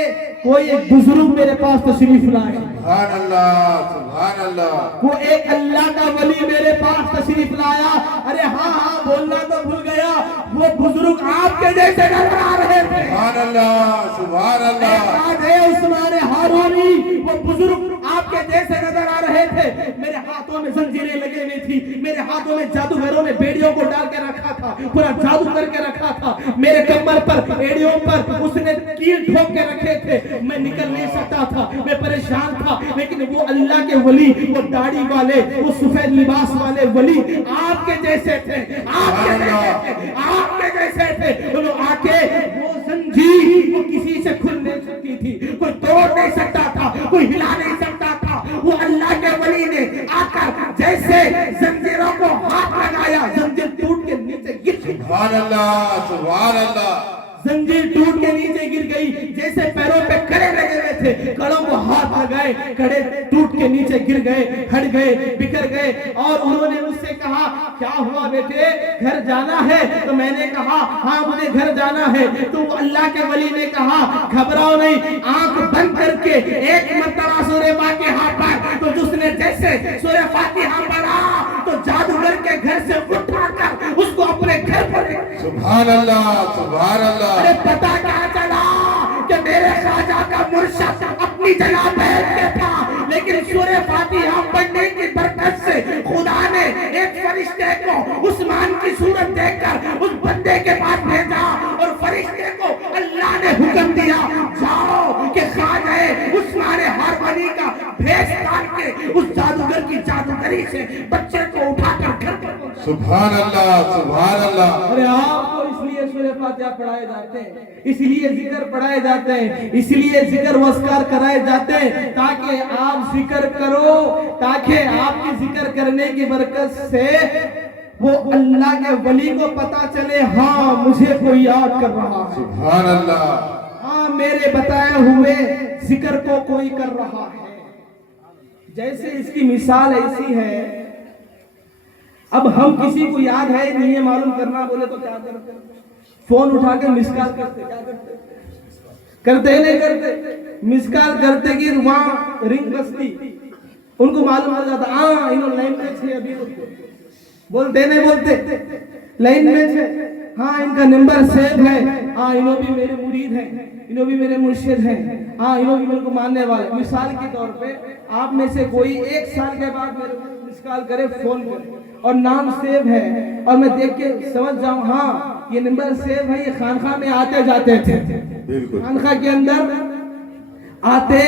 کوئی ایک بزرگ میرے پاس تشریف لائے، سبحان اللہ، سبحان اللہ، وہ ایک اللہ کا ولی میرے پاس تشریف لایا۔ ارے ہاں بولنا تو بھول گیا، وہ بزرگ آپ کے جیسے نظر آ رہے تھے۔ سبحان اللہ، سبحان اللہ، عثمان ہارونی وہ بزرگ آپ کے جیسے نظر آ رہے تھے، میرے ہاتھوں میں زنجیریں لگے ہوئی تھی، میرے ہاتھوں میں جادوگروں نے بیڑیوں کو ڈال کے رکھا تھا، پورا جادو کر کے رکھا تھا، میرے کمر پر ایڑیوں پر اس نے کیل ٹھوک کے رکھے تھے، میں نکل نہیں سکتا تھا، میں پریشان تھا، لیکن وہ اللہ کے ولی، وہ داڑھی والے، وہ سفید لباس والے ولی آپ کے جیسے تھے، آپ کے جیسے تھے، آپ کے جیسے تھے۔ انہوں آ کے وہ زنجیر وہ کسی سے کھل نہیں سکتی تھی، کوئی توڑ نہیں سکتا تھا، کوئی ہلا نہیں سکتا تھا، وہ اللہ کے ولی نے آ کر جیسے زنجیروں کو ہاتھ لگایا، زنجیر ٹوٹ کے نیچے گر گئی، سبحان اللہ، سبحان اللہ، زنجیر ٹوٹ کے نیچے گر گئی، جیسے پیروں پہ کڑے لگے ہوئے تھے، کڑوں کو ہاتھ لگائے، کڑے ٹوٹ کے نیچے گر گئے، ہٹ گئے، بکھر گئے، اور انہوں نے مجھ سے کہا کیا ہوا بیٹے، گھر جانا ہے؟ تو میں نے کہا ہاں مجھے گھر جانا ہے۔ تو اللہ کے ولی نے کہا گھبراؤ نہیں، آنکھ بند کر کے ایک مرتبہ سورہ فاتحہ پڑھ، تو جس نے جیسے سورہ فاتحہ پڑھا تو جادوگر کے گھر سے اٹھا کر اس کو اپنے گھر پر، سبحان اللہ، سبحان اللہ۔ ارے پتا کیا چلا کہ میرے خواجہ کا مرشد اپنی جگہ بیٹھ کے تھا، لیکن سورہ فاتحہ پڑھنے کی برکت سے خدا نے ایک فرشتے کو عثمان کی صورت دیکھ کر اس بندے کے پاس بھیجا، اور فرشتے کو اللہ نے حکم دیا جاؤ کہ خواجہ عثمان ہارونی کا بھیس کاٹ کے اس جادوگر کی جادوگری سے بچے کو اٹھا کر گھر پر پہنچا۔ سبحان اللہ، سبحان اللہ۔ ارے آپ کو اس لیے سورہ فاتحہ پڑھائے جاتے ہیں، اس لیے ذکر پڑھائے جاتے ہیں، اس لیے ذکر و اذکار کرائے جاتے ہیں، تاکہ آپ ذکر کرو، تاکہ آپ کی ذکر کرنے کی برکت سے وہ اللہ کے ولی کو پتا چلے ہاں مجھے کوئی یاد کر رہا ہے، سبحان اللہ، ہاں میرے بتائے ہوئے ذکر کو کوئی کر رہا ہے۔ جیسے اس کی مثال ایسی ہے، اب ہم کسی کو یاد ہے نہیں ہے معلوم کرنا بولے تو کیا کرتے ہیں؟ فون اٹھا کے مس کال کرتے، کیا کرتے؟ کرتے نہیں کرتے؟ مس کال کرتے کہ وہاں رنگ بجتی، ان کو معلوم ہو جاتا ہاں انہوں لائن میں تھے، ابھی بولتے نہیں بولتے لائن میں تھے، ہاں ان کا نمبر سیو ہے، ہاں انہوں بھی میرے مرید ہیں، انہوں بھی میرے مرشد ہیں، ہاں انہوں بھی میرے کو ماننے والے۔ مثال کے طور پہ آپ میں سے کوئی 1 سال کے بعد میرے کو مس کال کرے، فون کرے اور نام سیو ہے، اور میں دیکھ کے سمجھ جاؤں ہاں یہ نمبر سیو ہے، یہ خانخواہ میں آتے جاتے تھے، بالکل خانخواہ کے اندر آتے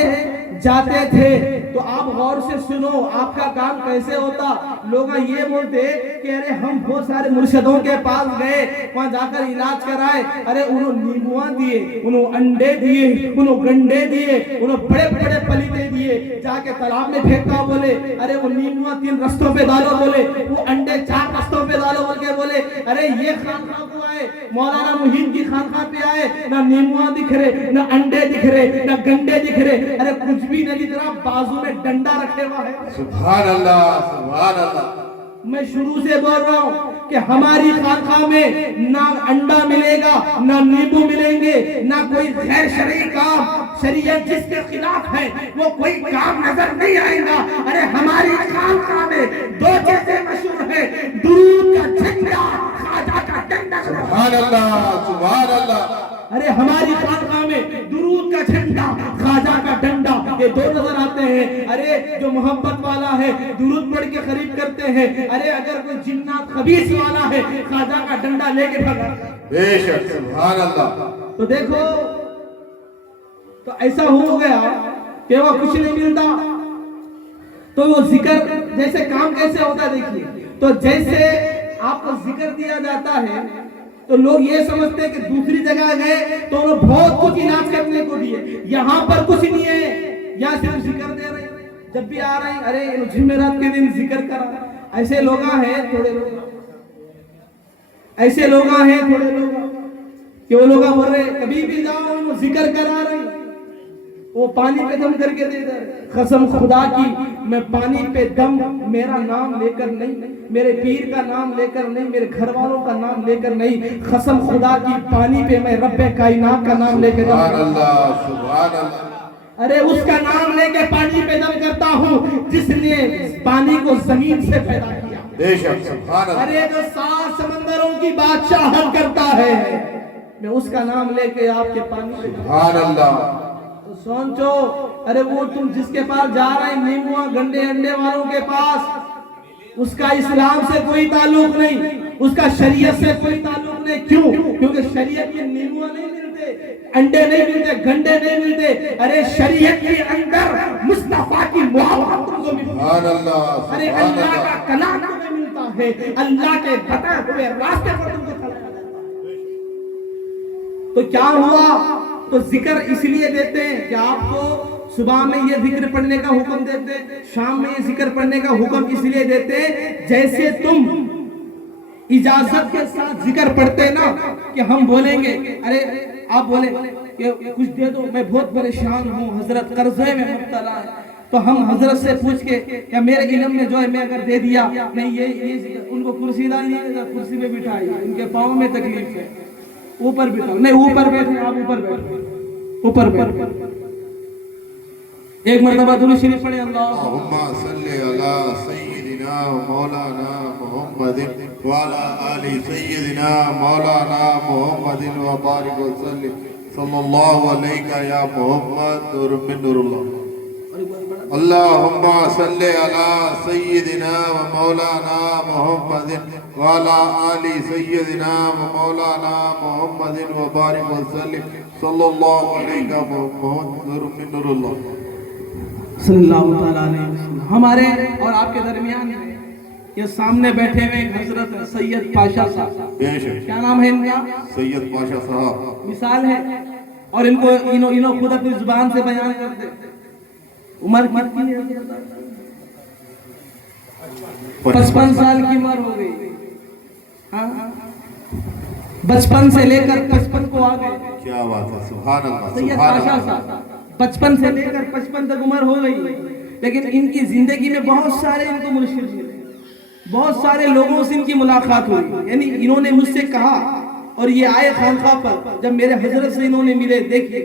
جاتے تھے تو آپ غور سے سنو آپ کا کام کیسے ہوتا. لوگ یہ بولتے کہ ارے ہم بہت سارے مرشدوں کے پاس گئے, وہاں جا کر علاج کرائے, ارے انہوں نیمبواں دیے, انہوں انڈے دیے, انہوں گنڈے دیے, انہوں بڑے بڑے پلیتے دیے, جا کے تالاب میں پھینکا, بولے ارے وہ نیمبواں 3 رستوں پہ ڈالو, بولے وہ انڈے 4 رستوں پہ ڈالو بول کے بولے. ارے یہ خانقاہ کو آئے, مولانا محین کی خانقاہ پہ آئے, نہ نیمبواں دکھ رہے, نہ انڈے دکھ رہے, نہ گنڈے دکھ رہے, ارے کچھ بھی نہیں دکھ رہا, بازو میں ڈنڈا رکھے ہوا ہے. سبحان اللہ, سبحان اللہ. میں شروع سے بول رہا ہوں کہ ہماری خانقاہ میں نہ انڈا ملے گا, نہ نیمبو ملیں گے, نہ کوئی غیر شرعی کام, شریعت جس کے خلاف ہے وہ کوئی کام نظر نہیں آئے گا. ارے ہماری خانقاہ میں 2 چیزیں مشہور ہیں, درود کا جھنڈا, خواجہ کا ڈنڈا. سبحان اللہ, سبحان اللہ. ارے ہماری خانقاہ میں درود کا جھنڈا, خواجہ کا ڈنڈا, یہ 2 نظر آتے ہیں. ارے جو محبت والا ہے درود پڑھ کے قریب کرتے ہیں, ارے اگر کوئی جنات خبیث والا ہے خواجہ کا ڈنڈا لے کے بھگا. بے شک, سبحان اللہ. تو دیکھو تو ایسا ہو گیا کہ وہ کچھ نہیں ملتا, تو وہ ذکر جیسے کام کیسے ہوتا ہے دیکھیے. تو جیسے آپ کو ذکر دیا جاتا ہے تو لوگ یہ سمجھتے ہیں کہ دوسری جگہ گئے تو انہوں بہت کچھ علاج کرنے کو دیے, یہاں پر کچھ نہیں ہے, یہاں صرف ذکر دے رہے ہیں. جب بھی آ رہے ہیں ارے جمعرات کے دن ذکر کرا. ایسے لوگ ہیں تھوڑے لوگ, ایسے لوگ ہیں تھوڑے لوگ کہ وہ لوگ بول رہے کبھی بھی جاؤ انہوں ذکر کرا رہے, وہ پانی پہ دم کر کے دے دے. قسم خدا کی میں پانی پہ دم میرا نام لے کر نہیں, میرے پیر کا نام لے کر نہیں, میرے گھر والوں کا نام لے کر نہیں, قسم خدا کی پانی پہ میں رب کائنات کا نام لے کے دم. سبحان اللہ, سبحان اللہ. ارے اس کا نام لے کے پانی پہ دم کرتا ہوں جس نے پانی کو زمین سے پیدا کیا. بے شک, سبحان اللہ. ارے جو 7 سمندروں کی بادشاہت کرتا ہے, میں اس کا نام لے کے آپ کے پانی پہ. سبحان اللہ. تو سوچو, ارے وہ تم جس کے پاس جا رہے ہیں نیمبواں گنڈے انڈے والوں کے پاس, اس کا اسلام سے کوئی تعلق نہیں, اس کا شریعت سے کوئی تعلق نہیں. کیوں؟ کیونکہ شریعت میں نیمبواں نہیں ملتے, انڈے نہیں ملتے, گنڈے نہیں ملتے. ارے شریعت کے اندر مصطفیٰ کی محبت تم کو ملتی. سبحان اللہ, ارے سبحان اللہ کا اللہ. کلام تمہیں ملتا ہے, اللہ کے بتائے ہوئے راستے پر تم کو چلایا جاتا ہے. تو کیا ہوا؟ تو ذکر اس لیے دیتے ہیں کہ آپ کو صبح میں یہ ذکر پڑھنے کا حکم دیتے ہیں, شام میں یہ ذکر پڑھنے کا حکم اس لیے دیتے ہیں جیسے تم اجازت کے ساتھ ذکر پڑھتے نا کہ ہم بولیں گے, ارے آپ بولیں کہ کچھ دے دو, میں بہت پریشان ہوں حضرت, قرضے میں مبتلا ہے, تو ہم حضرت سے پوچھ کے یا میرے علم میں جو ہے میں اگر دے دیا, نہیں یہ ان کو کرسی ڈالیے, کرسی میں بٹھائیے, ان کے پاؤں میں تکلیف ہے, اوپر بیٹھو, نہیں اوپر بیٹھے, آپ اوپر بیٹھو, اوپر بیٹھو. ایک مرتبہ درود شریف پڑھیں. اللہم صلی علی سیدنا مولانا محمد وعلی آل سیدنا مولانا محمد وبارک وسلم صلی اللہ علیہ یا محمد نور من نور اللہ. اللہم صلی علی سیدنا مولانا محمد وعلی آل سیدنا مولانا محمد وبارک وسلم صلی اللہ علیہ یا محمد نور من نور اللہ. صلی اللہ تعالیٰ علیہ وسلم. ہمارے اور آپ کے درمیان یہ سامنے بیٹھے ہوئے حضرت سید پاشا صاحب, کیا نام ہے ان کا؟ سید پاشا صاحب مثال ہے, اور ان کو انہوں خود اپنی زبان سے بیان کرتے. عمر کتنی ہے؟ 55 سال کی عمر ہو گئی. بچپن سے لے کر 55 کو آ گئے. کیا بات ہے, سبحان اللہ. سید پاشا صاحب 55 سے لے کر 55 تک عمر ہو گئی, لیکن ان کی زندگی میں بہت سارے ان کو مرشد ملے, بہت سارے لوگوں سے ان کی ملاقات ہوئی. یعنی انہوں نے مجھ سے کہا, اور یہ آئے خانقاہ پر, جب میرے حضرت سے انہوں نے ملے, دیکھیے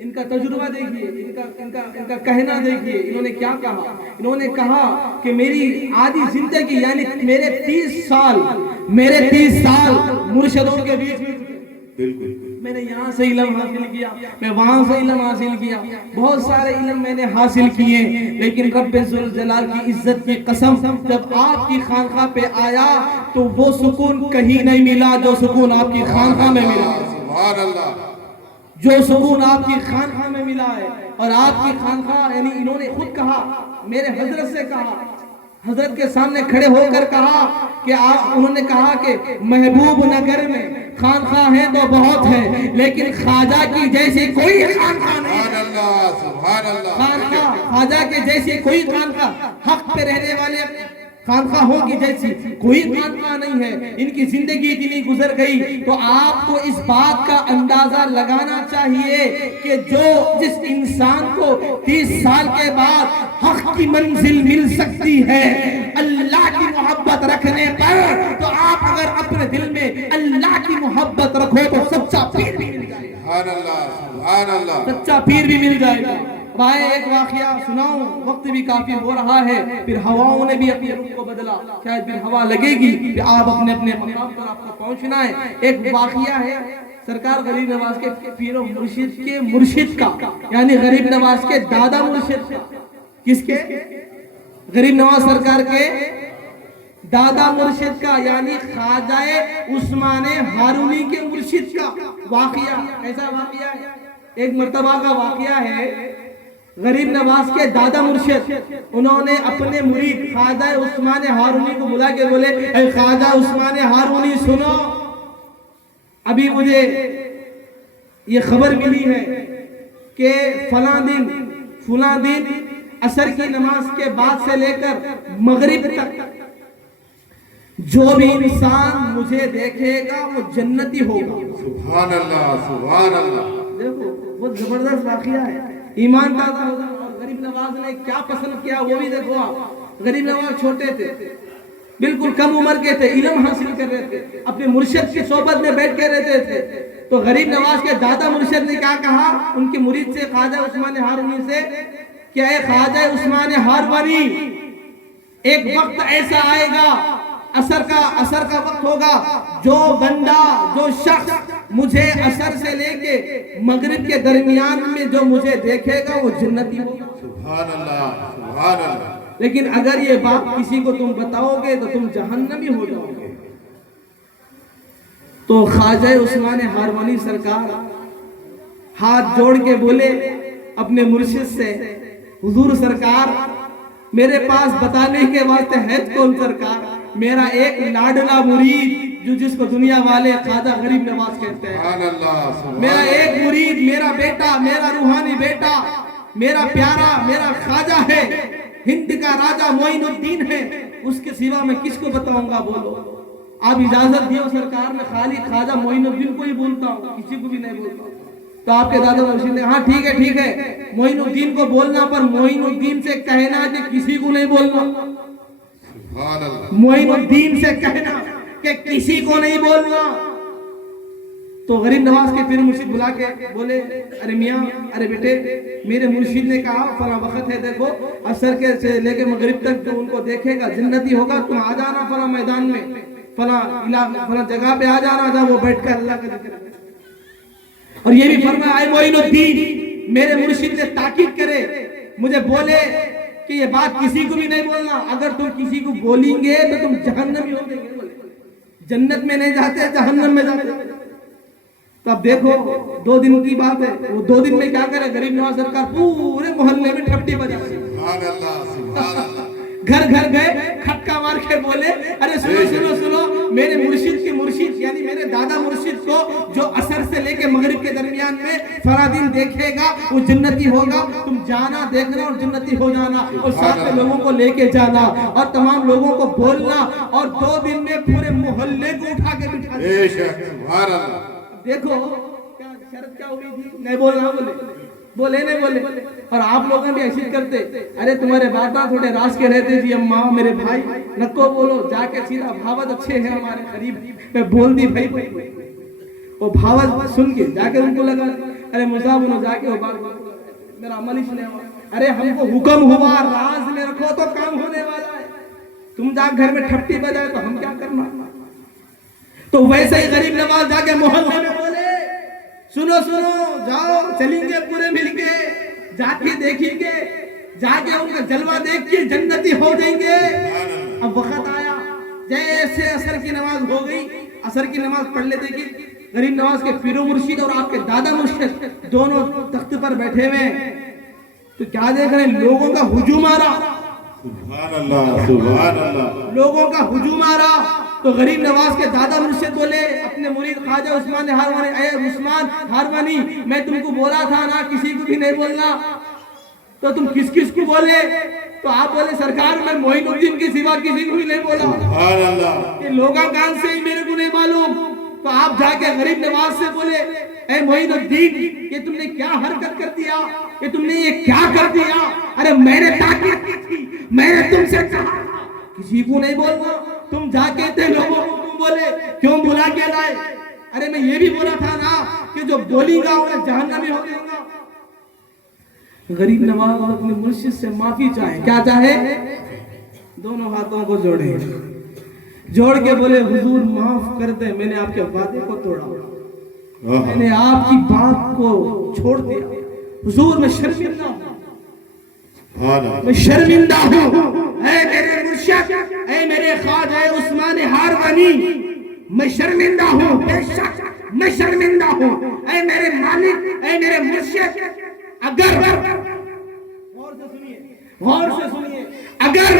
ان کا تجربہ دیکھیے, ان کا کہنا دیکھیے. انہوں نے کیا کہا؟ انہوں نے کہا کہ میری آدھی زندگی یعنی میرے 30 سال مرشدوں کے بیچ میں, بالکل میں نے یہاں سے علم حاصل کیا, میں وہاں سے علم حاصل کیا, بہت سارے علم میں نے حاصل کیے, لیکن رب ذوالجلال کی عزت کی قسم جب آپ کی خانقاہ پہ آیا تو وہ سکون کہیں نہیں ملا جو سکون آپ کی خانقاہ میں ملا. سبحان اللہ. جو سکون آپ کی خانقاہ میں ملا ہے اور آپ کی خانقاہ یعنی انہوں نے خود کہا، میرے حضرت سے کہا، حضرت کے سامنے کھڑے ہو کر کہا کہ انہوں نے کہا کہ محبوب نگر میں خانقاہ ہیں تو بہت ہیں، لیکن خواجہ کی جیسی کوئی خانقاہ نہیں ہے۔ سبحان اللہ، سبحان اللہ۔ خانقاہ خواجہ کے جیسی کوئی خانقاہ، حق پہ رہنے والے خانقاہوں کی جیسی کوئی خانقاہ نہیں ہے۔ ان کی زندگی اتنی گزر گئی تو آپ کو اس بات کا اندازہ لگانا چاہیے کہ جس انسان کو 30 سال کے بعد حق کی منزل مل سکتی ہے اللہ کی محبت رکھنے پر، تو آپ اگر اپنے دل میں اللہ کی محبت رکھو تو سچا پیر بھی مل جائے گا۔ سبحان اللہ، سبحان اللہ۔ سچا پیر بھی مل جائے گا۔ بھائی ایک واقعہ سناؤں، وقت بھی کافی ہو رہا ہے، پھر ہواؤں نے بھی اپنے رخ کو بدلا، شاید پھر ہوا لگے گی کہ آپ اپنے اپنے مقام پر آپ کو پہنچنا ہے۔ ایک واقعہ ہے سرکار غریب نواز کے پیر و مرشد کے مرشد کا، یعنی غریب نواز کے دادا مرشد کا۔ کس کے؟ غریب نواز سرکار کے دادا مرشد کا، یعنی خواجہ عثمان ہارونی کے مرشد کا واقعہ۔ ایسا واقعہ ہے، ایک مرتبہ کا واقعہ ہے، غریب نواز کے دادا مرشد انہوں نے اپنے مرید خواجہ عثمان ہارونی کو بلا کے بولے، اے خواجہ عثمان ہارونی سنو، ابھی مجھے یہ خبر ملی ہے کہ فلاں دن عصر کی نماز کے بعد سے لے کر مغرب تک جو بھی انسان مجھے دیکھے گا وہ جنتی ہوگا۔ سبحان اللہ، سبحان اللہ۔ دیکھو بہت زبردست واقعہ ہے، ایمان تازہ ہوگا۔ اور غریب نواز نے کیا پسند کیا وہ بھی دیکھو آپ۔ غریب نواز چھوٹے تھے، بالکل کم عمر کے تھے، علم حاصل کر رہے تھے، اپنے مرشد کی صحبت میں بیٹھ کے رہتے تھے۔ تو غریب نواز کے دادا مرشد نے کیا کہا ان کے مرید سے، خواجہ عثمان ہارونی سے، کہ اے خواجہ عثمان ہارونی، ایک وقت ایسا آئے گا، عصر کا وقت ہوگا، جو بندہ جو شخص مجھے عصر سے لے کے مغرب کے درمیان میں جو مجھے دیکھے گا وہ جنتی ہوگا۔ سبحان اللہ، سبحان اللہ۔ لیکن اگر یہ بات کسی کو تم بتاؤ گے تو تم جہنمی ہو جاؤ گے۔ تو خواجہ عثمان ہارونی سرکار ہاتھ جوڑ کے بولے اپنے مرشد سے، حضور سرکار میرے پاس بتانے کے واسطے ہے کون سرکار؟ میرا ایک لاڈلا مرید جو جس کو دنیا والے خواجہ غریب نواز کہتے ہیں، سبحان اللہ، سبحان میرا اللہ۔ ایک مرید، میرا بیٹا، میرا روحانی بیٹا، میرا پیارا، میرا خواجہ ہے، ہند کا راجہ معین الدین ہے، اس کے سوا میں کس کو بتاؤں گا؟ بولو آپ اجازت دیو سرکار، میں خالی خواجہ معین الدین کو ہی بولتا ہوں، کسی کو بھی نہیں بولتا ہوں۔ تو آپ کے دادا مرشد نے ہاں ٹھیک ہے، معین الدین کو بولنا، پر معین الدین سے کہنا کہ کسی کو نہیں بولنا، سبحان اللہ۔ معین الدین سے کہنا کہ کسی کو نہیں بولنا۔ تو غریب نواز کے پیر مرشد بلا کے بولے، ارے میاں، ارے بیٹے، میرے مرشد نے کہا فلاں وقت ہے، دیکھو عصر کے سے لے کے مغرب تک جو ان کو دیکھے گا جنتی ہوگا، تم آ جانا فلاں میدان میں، فلاں جگہ پہ آ جانا، جہاں وہ بیٹھ کر اللہ کا ذکر کرے۔ اور یہ بھی فرمایا، اے معین الدین، میرے مرشد نے تاکید کرے، مجھے بولے کہ یہ بات کسی کو بھی نہیں بولنا، اگر تم کسی کو بولیں گے تو تم جہنمی ہو جائیں گے، جنت میں نہیں جاتے، جہنم میں جاتے۔ تو اب دیکھو 2 دن کی بات ہے، وہ 2 دن میں کیا کرے غریب نواز سرکار پورے محلے میں ٹھپٹی بجا، سبحان اللہ، سبحان اللہ۔ گھر گئے، کھٹکا مار کے بولے، ارے سنو، میرے مرشد کی مرشد یعنی میرے دادا مرشد کو جو عصر سے لے کے مغرب کے درمیان میں فلاں دن دیکھے گا وہ جنتی ہوگا، تم جانا دیکھنا اور جنتی ہو جانا، اور ساتھ میں لوگوں کو لے کے جانا اور تمام لوگوں کو بولنا، اور 2 دن میں پورے محلے کو اٹھا کے بٹھا دیا۔ بے شک، سبحان اللہ۔ دیکھو کیا شرط کیا ہوئی تھی، نہیں بولنا، بولے نہیں بولے۔ اور آپ لوگوں بھی ایسی کرتے، ارے تمہارے بابا تھوڑے راز کے رہتے جی، اماں میرے بھائی نکو بولو، جا کے سیدھا بھاوت اچھے ہیں ہمارے قریب، میں بول دی بھائی، وہ بھاوت سن کے جا کے ان کو لگا، ارے مصعب انہوں جا کے وہ بات میرا عمل ہی نہیں ہوا، ارے ہم کو حکم ہوا راز میں رکھو تو کام ہونے والا ہے، تم جا گھر میں ٹھپٹی بجائے تو ہم کیا کرنا۔ تو ویسے ہی غریب نواز جا کے محلے میں بولے، سنو جاؤ، چلیں گے پورے مل کے، جا کے دیکھیں گے، جا کے ان کا جلوہ دیکھ کے جنتی ہو جائیں گے۔ اب وقت آیا، جیسے عصر کی نماز ہو گئی، عصر کی نماز پڑھ لیتے کہ غریب نواز کے پیر و مرشد اور آپ کے دادا مرشد دونوں تخت پر بیٹھے ہوئے، تو کیا دیکھ رہے ہیں؟ لوگوں کا ہجوم آ رہا، سبحان اللہ سبحان اللہ، لوگوں کا ہجوم آ رہا۔ تو غریب نواز کے دادا مرشد بولے اپنے مرید خواجہ عثمان ہاروانی، اے عثمان ہاروانی، میں تم کو بولا تھا نا کسی کو بھی نہیں بولنا، تو تم کس کس کو بولے؟ تو آپ بولے سرکار میں معین الدین کے سوا کسی کو بھی نہیں بولا، سبحان اللہ، کہ لوگاں کان سے ہی میرے کو نہیں معلوم۔ تو آپ جا کے غریب نواز سے بولے اے معین الدین، یہ تم نے کیا حرکت کر دیا، کہ تم نے یہ کیا کر دیا؟ ارے میں نے تاکید کی تھی، میں نے تم سے کہا کسی کو نہیں بولنا، تم جا کے تھے لوگوں کو تم بولے، کیوں بلا کے لائے؟ ارے میں یہ بھی بولا تھا نا کہ جو بولی گا انہیں جہنمی ہو جائے گا۔ غریب نواز اپنے مرشد سے معافی چاہے، کیا چاہے؟ دونوں ہاتھوں کو جوڑے، جوڑ کے بولے حضور معاف کر دے، میں نے آپ کے وعدے کو توڑا، میں نے آپ کی بات کو چھوڑ دیا، حضور میں شرمندہ ہوں، میں شرمندہ ہوں، اے میرے مرشد، اے میرے خواجہ عثمان ہاروانی، میں شرمندہ ہوں، بے شک میں شرمندہ ہوں، اے میرے مالک، اے میرے مرشد، اگر غور سے سنیے، اگر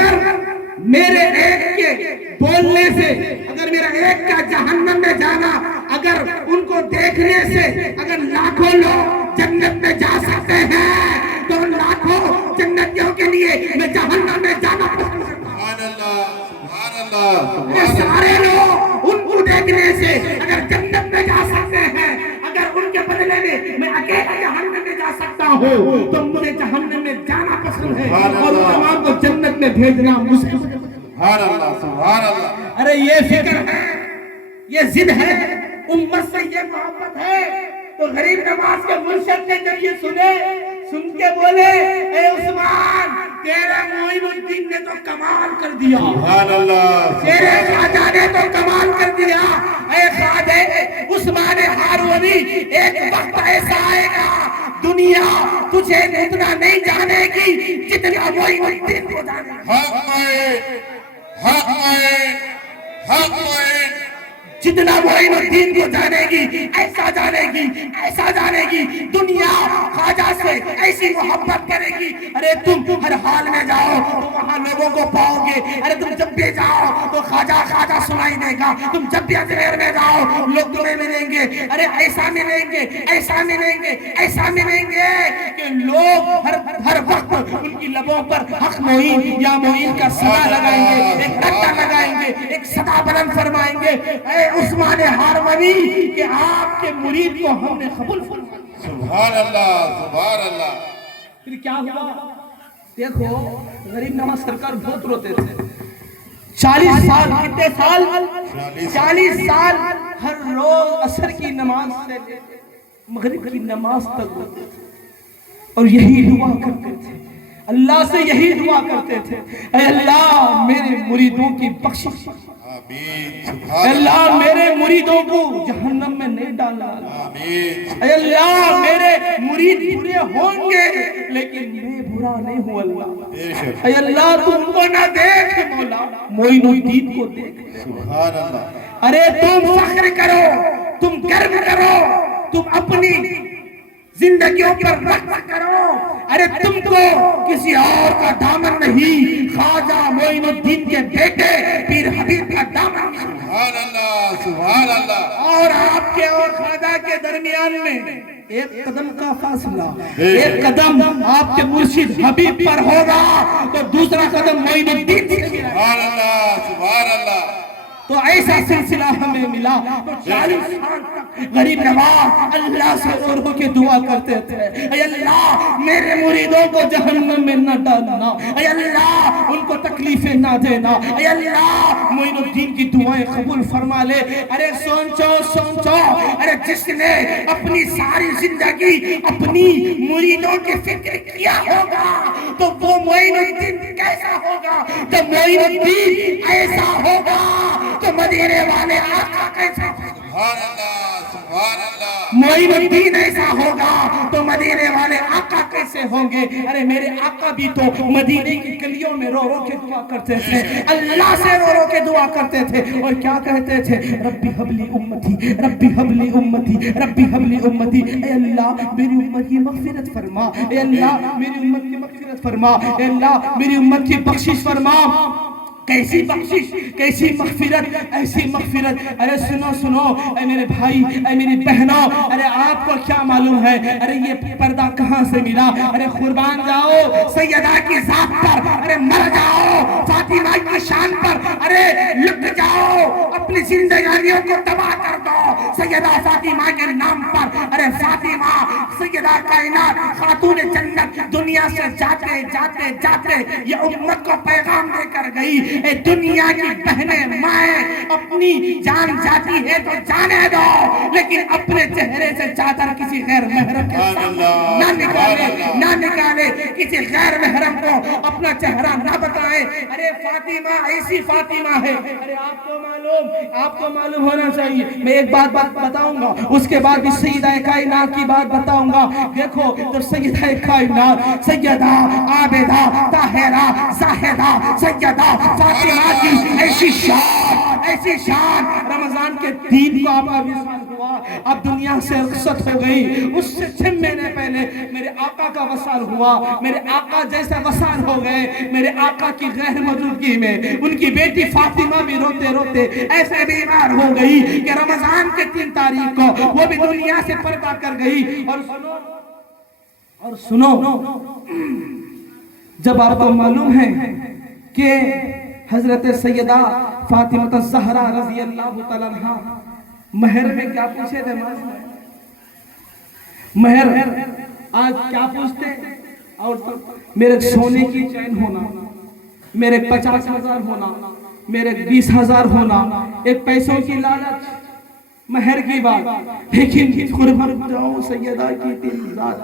میرے ایک کے بولنے سے، اگر میرا ایک کا جہنم میں جانا، اگر ان کو دیکھنے سے اگر لاکھوں لوگ جنت میں جا سکتے ہیں، تو لاکھوں جنتیوں کے لیے میں جہنم میں جانا پسند کرتا ہوں۔ سبحان اللہ سبحان اللہ، یہ سارے لوگ ان کو دیکھنے سے اگر جنت میں جا سکتے ہیں، اگر ان کے بدلے میں اکیلا جہنم میں جا سکتا ہوں، تو مجھے جہنم میں جانا پسند ہے، اور ان تمام کو جنت میں بھیجنا مشکل ہے۔ سبحان اللہ سبحان اللہ، ارے یہ فکر ہے، یہ ضد ہے، امت سے یہ محبت ہے۔ تو غریب نواز کے مرشد نے جب یہ سن کے بولے اے عثمان، تیرے معین الدین نے تو کمال کر دیا، سبحان اللہ، تیرے خواجہ نے تو کمال کر دیا، اے خواجہ عثمان ہاروانی، ایک وقت ایسا آئے گا دنیا تجھے اتنا نہیں جانے گی جتنا معین الدین کو جانے گی۔ حق معین حق معین حق معین، جتنا معین الدین کو جانے گی، ایسا جانے گی، ایسا جانے گی، دنیا خواجہ سے ایسی محبت کرے گی۔ ارے تم ہر حال میں جاؤ تو وہاں لوگوں کو پاؤ گے، ارے تم جب بھی جاؤ تو خواجہ خواجہ سنائی دے گا، تم جب بھی اجمیر میں جاؤ لوگ تمہیں ملیں گے، ارے ایسا ملیں گے، ایسا ملیں گے، ایسا ملیں گے کہ لوگ ہر وقت ان کی لبوں پر حق معین یا معین کا صدا لگائیں گے، ایک ڈنڈا لگائیں گے، ایک صدا بلند فرمائیں گے، اے عثمان ہاروانی کہ آپ کے مرید کو ہم نے قبول فرما لیا۔ سبحان اللہ سبحان اللہ، پھر کیا ہوا؟ دیکھو غریب نواز سرکار بہت روتے تھے، 40 سال، کتنے سال؟ 40 سال ہر روز عصر کی نماز سے مغرب کی نماز تک روتے تھے، اور یہی دعا کرتے تھے، اللہ سے یہی دعا کرتے تھے، اے اللہ میرے مریدوں کی بخشش، آمین، اے سبحان اللہ میرے مریدوں کو جہنم میں نہیں ڈالنا، آمین، اے اللہ میرے مرید برے ہوں گے لیکن میں برا نہیں ہوں اللہ، بے شک، اے اللہ تم کو نہ دیکھ مولا، معین الدین کو دیکھ، سبحان اللہ، ارے تم فخر کرو، تم گرو کرو، تم اپنی زندگیوں پر رقص کرو، ارے تم کو کسی اور کا دامن نہیں، خواجہ معین الدین کے بیٹے پیر حبیب کا دامن نہیں، سبحان اللہ سبحان اللہ، اور آپ کے اور خواجہ کے درمیان میں ایک قدم کا فاصلہ، ایک قدم آپ کے مرشد حبیب پر ہوگا تو دوسرا قدم معین الدین سے ملے گا۔ سبحان اللہ سبحان اللہ، تو ایسا سلسلہ ہمیں ملا، تو 40 سال تک غریب نواز اللہ سے رو رو کے دعا کرتے تھے، اے اللہ میرے مریدوں کو جہنم میں نہ ڈالنا، اے اللہ ان کو تکلیفیں نہ دینا، اے اللہ معین الدین کی دعائیں قبول فرما لے۔ ارے سوچو، ارے جس نے اپنی ساری زندگی اپنی مریدوں کی فکر کیا ہوگا تو وہ معین الدین کیسا ہوگا؟ تو معین الدین ایسا ہوگا تو مدینے والے آقا کیسا ہوگا؟ سبحان اللہ سبحان اللہ، معین الدین ایسا ہوگا تو مدینے والے آقا کیسے ہوں گے؟ ارے میرے آقا بھی تو مدینے کی گلیوں میں رو رو کے دعا کرتے تھے، اللہ سے رو رو کے دعا کرتے تھے، اور کیا کہتے تھے؟ ربی حبلی امتی، ربی حبلی امتی، ربی حبلی امتی، اے اللہ میری امت کی مغفرت فرما، اے اللہ میری امت کی مغفرت فرما، اے اللہ میری امت کی بخشش فرما۔ کیسی بخشش، کیسی مغفرت، ایسی مغفرت۔ ارے سنو سنو اے میرے بھائی، اے میری بہنوں، ارے آپ کو کیا معلوم ہے ارے یہ پردہ کہاں سے ملا؟ ارے قربان جاؤ سیدہ کی ذات پر، ارے مر جاؤ فاطمہ کی شان پر، ارے لٹ جاؤ، اپنی زندگانیوں کو تباہ کر دو سیدہ فاطمہ کے نام پر۔ ارے فاطمہ سیدہ کائنات خاتون جنت دنیا سے جاتے جاتے جاتے یہ امت کو پیغام دے کر گئی، اے دنیا کی بہنیں مائیں، اپنی جان جاتی ہے تو جانے دو، لیکن اپنے چہرے سے چادر کسی غیر محرم کے سامنے نہ نکالے، نہ نکالے، کسی غیر محرم کو اپنا چہرہ نہ بتائیں۔ ارے فاطمہ ایسی فاطمہ ہے، ارے آپ کو معلوم ہونا چاہیے۔ میں ایک بات بتاؤں گا، اس کے بعد بھی سیدہ کائنات کی بات بتاؤں گا۔ دیکھو جب سیدہ کائنات سیدہ عابدہ طاہرہ زاہدہ سیدہ فاطمہ کی ایسی شان رمضان کے دین کو آپ کا وصال ہوا، اب دنیا سے رخصت ہو گئی، اس سے 6 مہینے پہلے میرے آقا کا وصال ہوا، میرے آقا جیسا وصال ہو گئے، میرے آقا کی غیر موجودگی میں ان کی بیٹی فاطمہ بھی روتے روتے ایسے بیمار ہو گئی کہ رمضان کے 3 تاریخ کو وہ بھی دنیا سے پردہ کر گئی۔ اور سنو جب آپ کو معلوم ہے کہ حضرت سیدہ فاطمہ الزہرا رضی اللہ تعالیٰ عنہ مہر میں کیا پوچھے تھے؟ مہر آج کیا پوچھتے؟ اور میرے سونے کی چین ہونا، میرے 50,000 ہونا، میرے 20,000 ہونا، ایک پیسوں کی لالچ، مہر کی بات۔ لیکن قربان جاؤں سیدہ کی 3 ذات،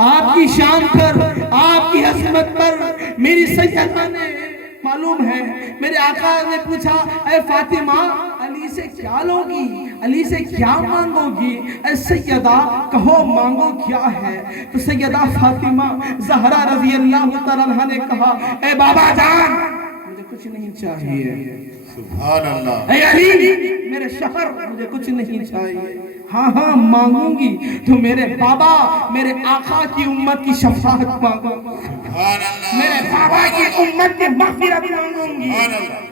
آپ کی شان پر، آپ کی عظمت پر میری سیدہ نے معلوم ہے میرے آقا نے پوچھا، اے فاطمہ علی سے کیا لو گی، علی سے کیا مانگو گی؟ اے سیدہ کہو مانگو کیا ہے؟ تو سیدہ فاطمہ زہرا رضی اللہ تعالیٰ عنہ نے کہا، اے بابا جان مجھے کچھ نہیں چاہیے، سبحان اللہ، اے علی میرے شوہر مجھے کچھ نہیں چاہیے، ہاں مانگوں گی تو میرے بابا میرے آقا کی امت کی شفاعت مانگوں گی، میرے بابا کی امت کی مغفرت مانگوں گی۔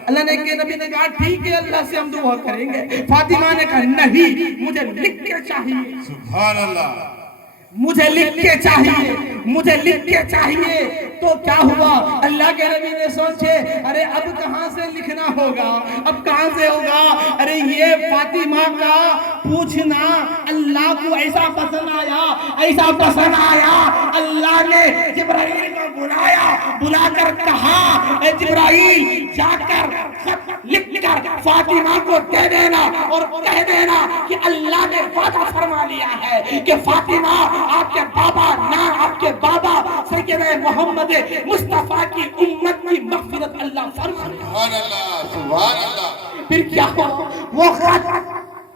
اللہ نے کہ نبی نے کہا ٹھیک ہے اللہ سے ہم دعا کریں گے۔ فاطمہ نے کہا نہیں مجھے لکھ کے چاہیے، سبحان اللہ، مجھے لکھ کے چاہیے، مجھے لکھ کے چاہیے۔ تو کیا ہوا؟ اللہ کے نبی نے سوچے ارے اب کہاں سے لکھنا ہوگا، اب کہاں سے ہوگا؟ ارے یہ فاطمہ کا پوچھنا اللہ کو ایسا پسند آیا، ایسا پسند آیا، اللہ نے جبرائیل کو بلایا، بلا کر کہا اے جبرائیل جا کر خط لکھ کر فاطمہ کو دے دینا اور کہہ دینا کہ اللہ نے وعدہ فرما لیا ہے کہ فاطمہ آپ کے بابا نہ آپ کے بابا سیدنا محمد مصطفیٰ کی امت کی مغفرت اللہ فرما لیا۔ سبحان اللہ، سبحان اللہ۔ پھر کیا ہوا؟ وہ خط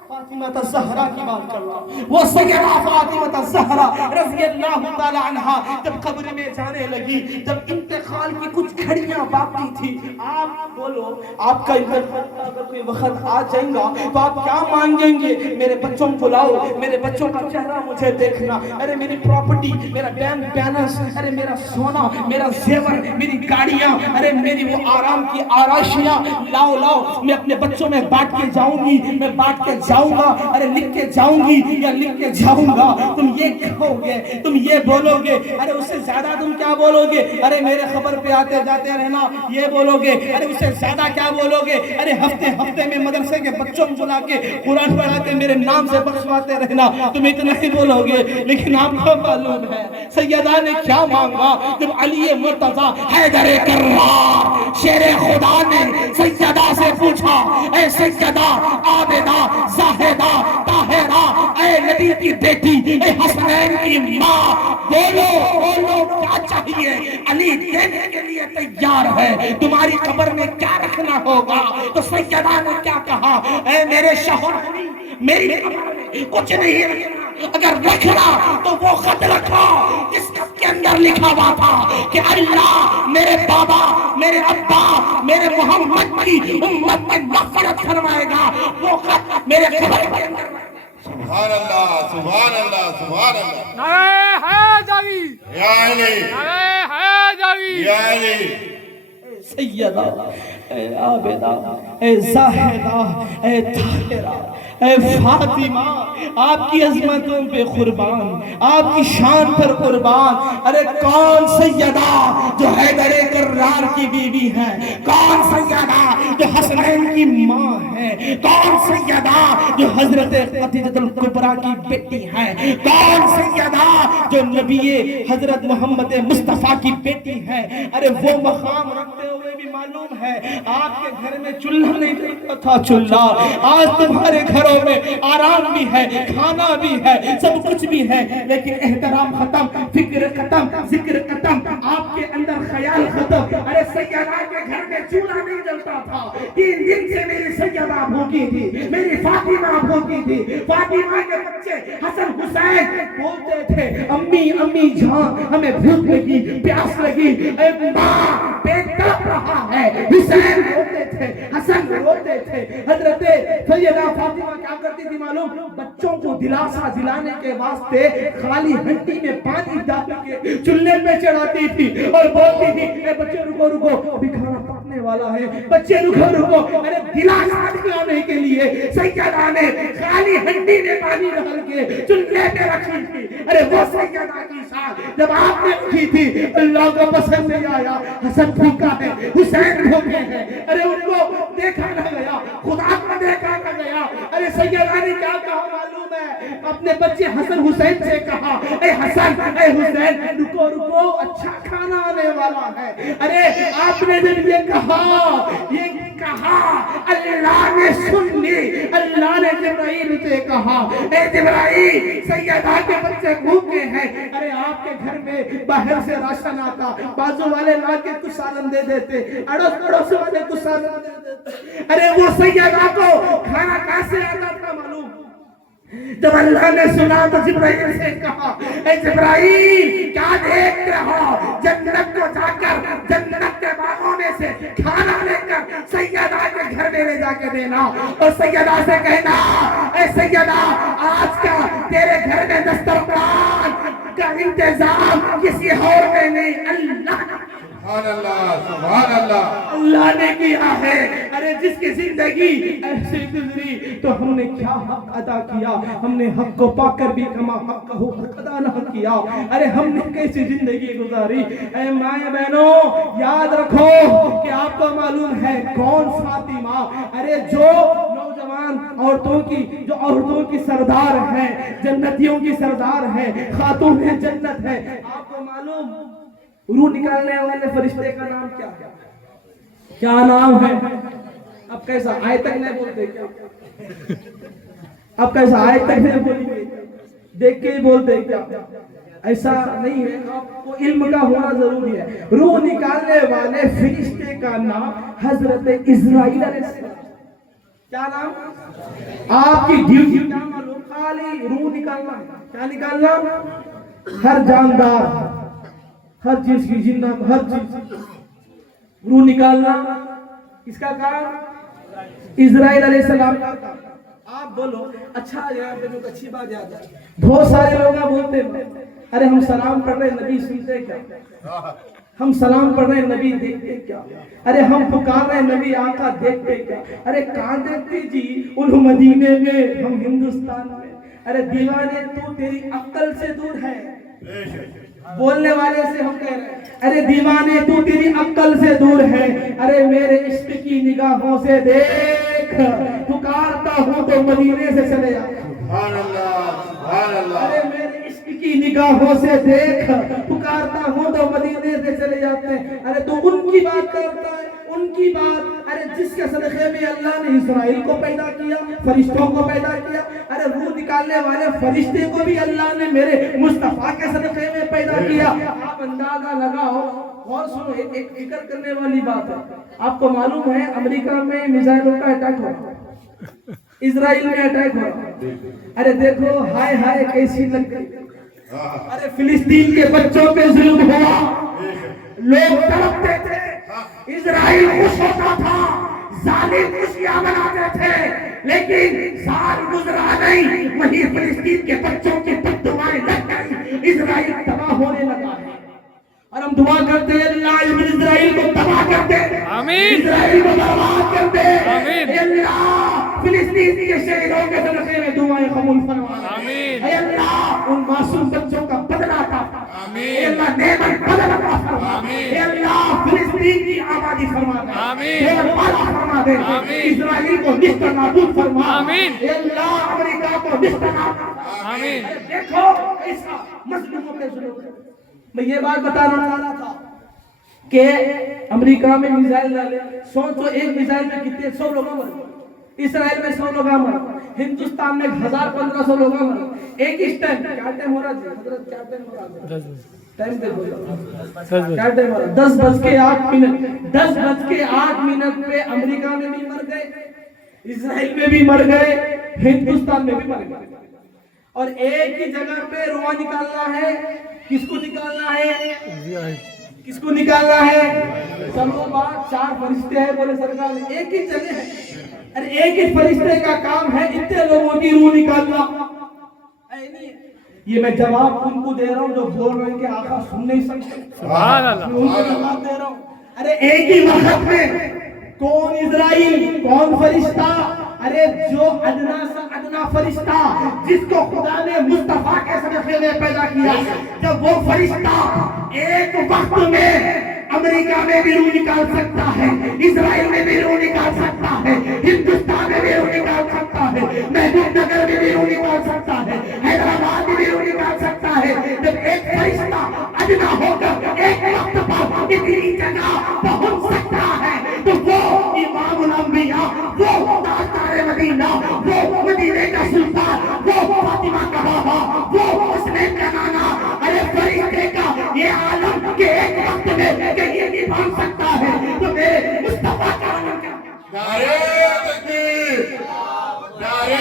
فاطمہ الزہرا کی بات کر رہا ہوں، وہ سیدہ فاطمہ الزہرا رضی اللہ تعالی عنہا جب قبر میں جانے لگی، جب انتقال کی کچھ گھڑیاں باقی تھی، آپ بولو آپ کا انتقال کا اگر کوئی وقت آ جائے گا تو آپ کیا مانگیں گے؟ میرے بچوں کو لاؤ، میرے بچوں کا چہرہ مجھے دیکھنا، ارے میری پراپرٹی، میرا بینک بیلنس، ارے میرا سونا، میرا زیور، میری گاڑیاں، ارے میری وہ آرام کی آرائشیاں لاؤ، میں اپنے بچوں میں بانٹ کے جاؤں گی، میں بانٹ کے جاؤں گا، ارے لکھ کے جاؤں گی یا لکھ کے جاؤں گا۔ تم یہ کہو گے، تم یہ بولو گے، ارے اس سے زیادہ تم کیا بولو گے؟ ارے میرے خبر پہ آتے جاتے رہنا، یہ بولو گے۔ ارے اس سے زیادہ کیا بولو گے؟ ارے ہفتے میں مدرسے کے بچوں کو بلا کے قرآن پڑھا کے میرے نام سے بخشواتے رہنا، تم اتنا ہی بولو گے۔ لیکن آپ کو معلوم ہے سیدہ نے کیا مانگا؟ جب علی مرتضیٰ حیدر کرار شیر خدا نے سیدہ سے پوچھا، اے سیدہ عابدہ زاہدہ طاہرہ، اے نبی کی بیٹی، اے حسنین کی ماں، بولو کیا چاہیے؟ علی دینے کے لیے تیار ہے، تمہاری قبر میں کیا رکھنا ہوگا؟ تو سیدہ نے کیا کہا؟ اے میرے شوہر علی میری قبر میں کچھ نہیں رکھنا، اگر رکھنا تو وہ خط رکھو جس کا اندر لکھا ہوا تھا کہ اللہ میرے بابا میرے ابا میرے محمد کی امت میں مغفرت فرمائے گا، وہ خط میرے قبر پر اندر۔ سبحان اللہ سبحان اللہ سبحان اللہ۔ نعرہ حیدری، یا علی نعرہ حیدری، یا علی۔ سیدہ اے عابدہ اے زاہدہ اے طاہرہ اے فاطمہ، آپ کی عظمتوں پہ قربان، آپ کی شان پر قربان۔ ارے کون سیدہ جو حیدر کرار کی بیوی ہے، کون سیدہ جو حسنین کی ماں ہے، کون سیدہ جو حضرت خدیجہ الکبریٰ کی بیٹی ہے، کون سیدہ جو نبی حضرت محمد مصطفیٰ کی بیٹی ہے۔ ارے وہ مقام رکھتے ہوئے بھی معلوم ہے آپ کے گھر میں چولہا نہیں جلتا تھا، چولہا۔ آج تمہارے گھروں میں آرام بھی ہے، کھانا بھی ہے، سب کچھ بھی ہے، لیکن احترام ختم، فکر ختم، ذکر ختم، آپ کے اندر خیال ختم۔ ارے سیدہ کے گھر میں چولہا نہیں جلتا تھا، 3 دن سے میری سیدہ بھوکی تھی، میری فاطمہ بھوکی تھی۔ فاطمہ کے بچے حسن حسین بولتے تھے امی امی جان ہمیں بھوک لگی، پیاس لگی، اے ماں پیٹ تڑپ رہا ہے۔ حسین روتے تھے، حسن روتے تھے۔ حضرت سیدہ فاطمہ کیا کرتی تھی معلوم؟ بچوں کو دلاسا دلانے کے واسطے خالی ہنڈی میں پانی ڈال کے چولہے پہ چڑھاتی تھی اور بولتی تھی اے بچے رکو رکو ابھی کھانا پکنے والا ہے، بچے رکو رکو۔ ارے دلاسا دلانے کے لیے سیدہ نے خالی ہنڈی میں پانی ڈال کے چولہے پہ رکھی تھی۔ ارے وہ سیدہ کی شان جب آپ نے اٹھی تھی، اللہ کو پسند نہیں آیا، حسن بھوکا ہے، حسین بھوکے ہیں۔ ارے ان کو دیکھا نہ گیا، خدا کو دیکھا نہ گیا۔ ارے سیدہ نے کیا کہا معلوم ہے؟ اپنے بچے حسن حسین سے کہا اے حسن اے حسین رکو رکو اچھا کھانا آنے والا ہے۔ ارے آپ نے جب یہ کہا اللہ نے سن لی۔ اللہ نے جبرائیل سے کہا اے جبرائیل سیدہ کے بچے بھوکے ہیں۔ ارے آپ کے گھر میں باہر سے راشن آتا، بازو والے لا کے کچھ سالن دے دیتے، اڑوس پڑوس والے کچھ سالن دے دیتے۔ ارے وہ سیدہ کو کھانا کیسے آتا تھا معلوم؟ جب اللہ نے سنا تو جبرائیل سے کہا اے جبرائیل کیا دیکھ رہے ہو؟ جنت کو جا کر جنت کے باغوں میں سے کھانا لے کر سیدہ کے گھر میں لے جا کے دینا، اور سیدہ سے کہنا اے سیدہ آج کا تیرے گھر میں دسترخوان کا انتظام کسی اور نے نہیں، اللہ سبحان اللہ سبحان اللہ اللہ نے کیا ہے۔ ارے جس کی زندگی ایسے گزری تو ہم نے کیا حق ادا کیا؟ ہم نے حق کو پا کر بھی کما حق کا حق ادا نہ کیا۔ ارے ہم نے کیسی زندگی گزاری؟ اے مائیں بہنوں یاد رکھو کہ آپ کو معلوم ہے کون فاطمہ؟ ارے جو نوجوان عورتوں کی سردار ہے، جنتیوں کی سردار ہے، خاتون جنت ہے۔ آپ کو معلوم روح نکالنے والے فرشتے کا نام کیا ہے؟ کیا نام ہے؟ اب کیسا آئے تک نہیں بولتے کیا؟ اب کیسا آئے تک نہیں بولتے؟ دیکھ کے ہی بولتے کیا؟ ایسا نہیں ہے، آپ کو علم کا ہونا ضروری ہے۔ روح نکالنے والے فرشتے کا نام حضرت اسرائیل علیہ السلام۔ کیا نام؟ آپ کی ڈیوٹی کیا معلوم؟ خالی روح نکالنا۔ کیا نکالنا؟ ہر جاندار، ہر چیز کی زندہ، ہر چیز روح نکالنا اس کا کام اسرائیل علیہ السلام کا کام۔ آپ بولو اچھا یہاں پہ لوگ اچھی بات یاد ہے، بہت سارے لوگ بولتے ہیں ارے ہم سلام پڑھ رہے نبی سنتے کیا؟ ہم سلام پڑھ رہے نبی دیکھتے کیا؟ ارے ہم پکار رہے نبی آقا دیکھتے کیا؟ ارے کہاں دیکھتے جی؟ ان مدینے میں، ہم ہندوستان میں۔ ارے دیوانے تو تیری عقل سے دور ہے، بولنے والے سے ہم کہہ رہے ہیں ارے دیوانے تو تیری عقل سے دور ہے۔ ارے میرے عشق کی نگاہوں سے دیکھ، پکارتا ہوں تو مدینے سے چلے آ۔ سبحان اللہ سبحان اللہ۔ ارے میرے عشق کی نگاہوں سے دیکھ، پکارتا ہوں تو مدینے سے چلے جاتے ہیں۔ ارے تو ان کی بات کرتا ہے، ان کی بات۔ ارے جس کے صدقے میں اللہ نے اسرائیل کو پیدا کیا، فرشتوں کو پیدا کیا، ارے روح نکالنے والے فرشتے کو بھی اللہ نے میرے مصطفیٰ کے صدقے میں پیدا کیا۔ آپ اندازہ لگاؤ اور سنو، ایک فکر کرنے والی بات ہے۔ آپ کو معلوم ہے امریکہ میں میزائلوں کا اٹیک ہو رہا ہے، اسرائیل میں اٹیک ہو رہا ہے۔ ارے دیکھو ہائے ہائے کیسی لگ گئی، ارے فلسطین کے بچوں پہ ظلم ہوا، لوگ تڑپتے تھے، اسرائیل خوش ہوتا تھا، ظالم خوشیاں مناتے تھے، لیکن سال گزرا نہیں وہی فلسطین کے بچوں کی بددعائیں لگ گئی، اسرائیل تباہ ہونے لگا ہے۔ اور ہم دعا کرتے ہیں اللہ اسرائیل کو تباہ کر دے، آمین، اسرائیل کو برباد کر دے، آمین، اے اللہ فلسطین کے شہیدوں کے صدقے میں دعائیں قبول فرما، آمین، اے اللہ ان معصوم بچوں کا بدلہ عطا فرما، اے اللہ نعمت بدل عطا فرما، اے اللہ فلسطین کی آبادی فرما دے، آمین، اور بالا فرما دے، اسرائیل کو نشت نابود فرما، آمین، اے اللہ امریکہ کو نشت نابود، آمین، دیکھو ایسا مظلوموں پہ ظلم ہے۔ میں یہ بات بتانا چاہ رہا تھا کہ امریکہ میں میزائل ڈالے، سوچو ایک میزائل میں کتنے 100 لوگ مر گئے، اسرائیل میں 100 لوگ مر گئے، ہندوستان میں 1500 لوگ مر گئے، ایک اس ٹائم کیا ٹائم ہو رہا جی حضرت، کیا ٹائم ہو رہا جی ٹائم دیکھو کیا ٹائم ہو رہا 10:08، 10:08 پہ امریکہ میں بھی مر گئے، اسرائیل میں بھی مر گئے، ہندوستان میں بھی مر گئے، اور ایک ہی جگہ پہ رواں نکالنا ہے، کس کو نکالنا ہے؟ کس کو نکالنا ہے؟ سنو بات، 4 فرشتے ہیں بولے سرکار، ایک ہی جگہ ہے، ارے ایک ہی فرشتے کا کام ہے اتنے لوگوں کی روح نکالنا، یہ میں جواب ان کو دے رہا ہوں جو بول رہے ہیں کہ آقا سن نہیں سکتے، سبحان اللہ، میں ان کو جواب دے رہا ہوں، ارے ایک ہی وقت میں کون اسرائیل، کون فرشتہ، ارے جو ادنا سے ادنا فرشتہ جس کو خدا نے مصطفیٰ کے صدقے میں پیدا کیا، جب وہ فرشتہ ایک وقت میں امریکہ میں بھی روح نکال سکتا ہے، اسرائیل میں بھی روح نکال سکتا ہے، ہندوستان میں بھی روح نکال سکتا ہے، محبوب نگر میں بھی روح نکال سکتا ہے، حیدرآباد میں بھی روح نکال سکتا ہے، جب ایک فرشتہ ادنا ہو کر ایک وقت پر اتنی جگہ پہنچ سکتا ہے تو وہ امام الانبیاء، وہ تاجدار مدینہ، وہ مدینے کا سلطان، وہ فاطمہ کا بابا، وہ حسین کا نانا، ارے فرشتے کا یہ عالم کے ایک وقت میں یہ نہیں پہنچ سکتا ہے تو میرے مصطفیٰ کا عالم کیا؟ نعرہ تکبیر، نعرہ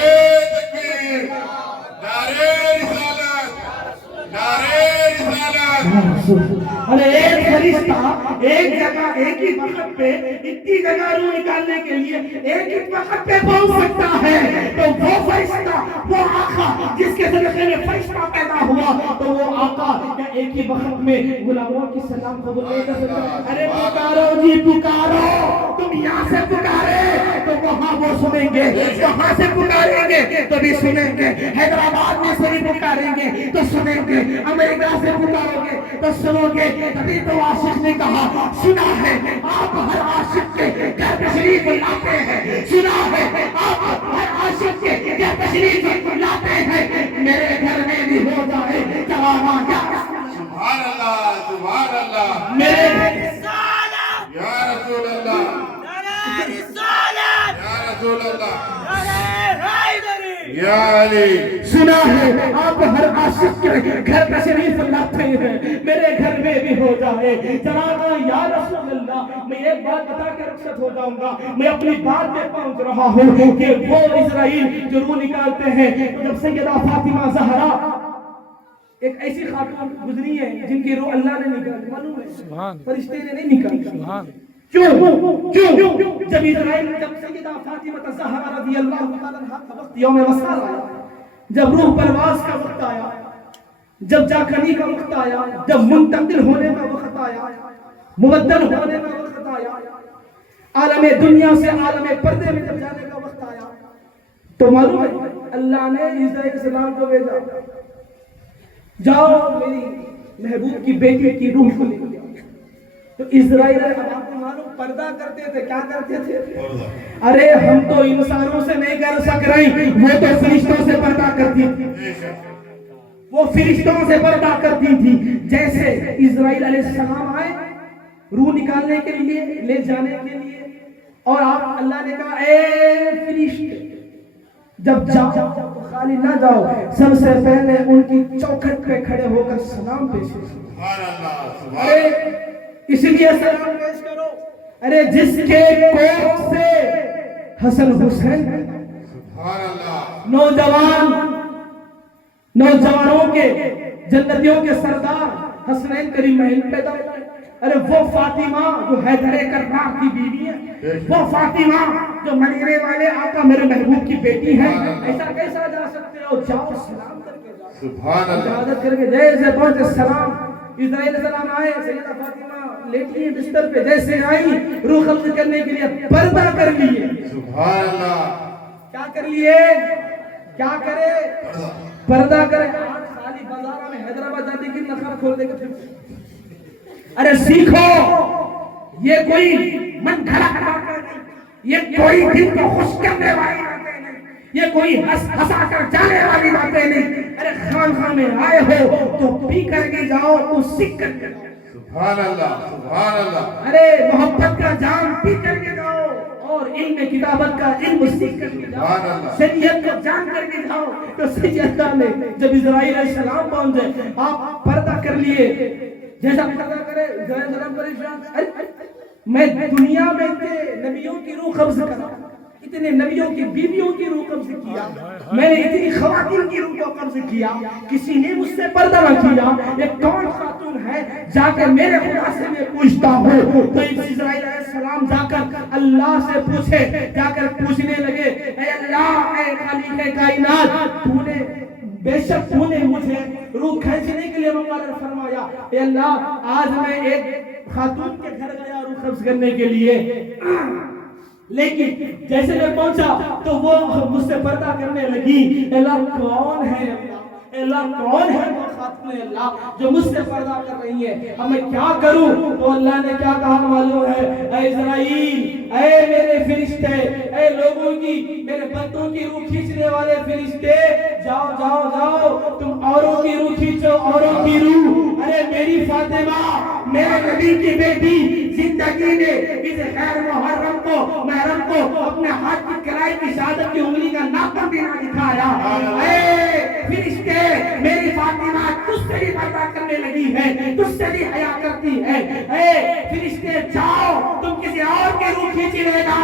تکبیر، نعرہ رسالت، نعرہ رسالت۔ ارے ایک فرشتہ ایک جگہ ایک ہی وقت پہ اتنی جگہ روح نکالنے کے لیے ایک ہی وقت پہ پہنچ سکتا ہے تو وہ فرشتہ، وہ آقا جس کے صدقے میں فرشتہ پیدا ہوا تو وہ آقا کیا ایک ہی وقت میں غلاموں کی سلام قبول نہیں کر سکتا؟ ارے پکارو جی پکارو، تم یہاں سے پکارے تو وہاں وہ سنیں گے، وہاں سے پکاریں گے تو بھی سنیں گے، حیدرآباد میں سے بھی پکاریں گے تو سنیں گے، امریکہ سے پکارو گے تو سنو گے، تبھی تو عاشق نے کہا سنا ہے آپ ہر عاشق کے گھر تشریف لاتے ہیں، سنا ہے آپ ہر عاشق کے گھر تشریف لاتے ہیں، میرے گھر میں بھی ہو جائے جوابا یا سبحان اللہ، سبحان اللہ، میرے یا رسول اللہ، یا رسول اللہ، یا علی، سنا ہے آپ ہر عاشق کے گھر تشریف لاتے ہیں، میرے گھر میں بھی ہو جائے جناب یا رسول اللہ۔ میں ایک بات بتا کے رخصت ہو جاؤں گا، میں اپنی بات پہ پہنچ رہا ہوں کہ وہ اسرائیل جو روح نکالتے ہیں، جب سیدہ فاطمہ زہرا ایک ایسی خاتون گزری ہے جن کی روح اللہ نے نکالی، معلوم ہے فرشتے نے نہیں نکالی، کیوں؟ جب اسرائیل، جب سیدہ فاطمہ زہرا رضی اللہ تعالیٰ عنہا کا وقت یوم وصال آیا، جب روح پرواز کا وقت آیا، جب جاکنی کا وقت آیا، جب منتقل ہونے کا وقت آیا، مبدل ہونے کا وقت آیا، عالم دنیا سے عالم پردے میں جب جانے کا وقت آیا تو معلوم ہے اللہ نے عیسیٰ علیہ السلام کو بھیجا، جاؤ میری محبوب کی بیٹی کی روح کو لے کے آؤ۔ تو اسرائیل آپ کو معلوم پردہ کرتے تھے، کیا کرتے تھے؟ ارے ہم تو انسانوں سے نہیں کر سک رہے، وہ تو فرشتوں سے پردہ کرتی تھی، وہ فرشتوں سے پردہ کرتی تھی۔ جیسے اسرائیل علیہ السلام آئے روح نکالنے کے لیے، لے جانے کے لیے، اور آپ اللہ نے کہا اے فرشتے جب جاؤ تو خالی نہ جاؤ، سب سے پہلے ان کی چوکھٹ پہ کھڑے ہو کر سلام پیش کرو۔ ارے اس لیے سلام پیش کرو، ارے جس کے کوکھ سے حسن حسین، نوجوانوں کے جنتیوں کے سردار حسنین کریمین پیدا ہوئے. ارے وہ فاطمہ جو حیدر کرار کی بیوی ہے، وہ فاطمہ جو مدینے والے آقا میرے محبوب کی بیٹی ہے، ایسا کیسا جا سکتے ہو؟ جاؤ سلام کر کے جاؤ، سبحان اللہ، اجازت کر کے جیسے پہنچے سلام. اسرائیل السلام آئے، سیدہ فاطمہ لیٹی بستر پہ، جیسے آئی روح قبض کرنے کے لیے پردہ کر لیے. سبحان اللہ، کیا کر لیے؟ کیا کرے؟ پردہ کرے. آج خالی بازارہ میں حیدرآباد جاتے کی نقاب کھول دے گا. ارے سیکھو، یہ کوئی من گھڑا باتیں نہیں، یہ کوئی دل کو خوش کرنے والی باتیں نہیں، یہ کوئی ہنسا کر جانے والی باتیں نہیں. ارے خانقاہ میں آئے ہو تو پی کر کے جاؤ، تو سیکھ کر کے جاؤ. سبحان اللہ، سبحان اللہ. ارے محبت کا جام پی کر کے جاؤ اور علم کتابت کا علم سیکھ کر کے جاؤ، شریعت کو جان کر کے جاؤ. تو سیدہ نے جب اسرائیل علیہ السلام پہنچے، آپ پردہ کر لیے. جیسا پردہ کرے اسرائیل علیہ السلام پریشان، میں دنیا میں اتنے نبیوں کی روح قبض کرا، اتنے نبیوں کی بیویوں کی روح قبض کیا، میں نے اتنی خواتین کی روح کو قبض کیا، کسی نے مجھ سے پردہ نہ کیا. یہ کون خاتون ہے؟ جا کے میرے خدا سے میں پوچھتا ہوں. تو اسرائیل علیہ السلام جا کر اللہ سے پوچھے، جا کر پوچھنے لگے، اے اللہ، اے خالق کائنات، تو نے بے شک تو نے مجھے روح کھینچنے کے لیے مقرر فرمایا. اے اللہ، آج میں ایک خاتون کے گھر گیا روح قبض کرنے کے لیے، لیکن جیسے میں پہنچا تو وہ مجھ سے پردہ کرنے لگی. اللہ کون ہے؟ اللہ کون ہے وہ خاتون اللہ جو مجھ سے پردہ کر رہی ہے؟ اب میں کیا کروں؟ تو اللہ نے کیا کہا معلوم ہے؟ اے اسرائیل، اے میرے فرشتے، اے لوگوں کی، میرے بندوں کی روح کھینچنے والے فرشتے، جاؤ جاؤ جاؤ، تم اوروں کی روح کھینچو، اوروں کی روح. ارے میری فاطمہ، میرے نبی کی بیٹی، زندگی میں اس غیر محرم کو اپنے ہاتھ کی کلائی کی شہادت کی انگلی کا ناخن بھی نہ دکھایا. اے فرشتے، میری فاطمہ تجھ سے بھی پردہ کرنے لگی ہے، تجھ سے بھی حیا کرتی ہے. اے فرشتے، جاؤ، تم کسی اور کی روح کھینچ لے گا،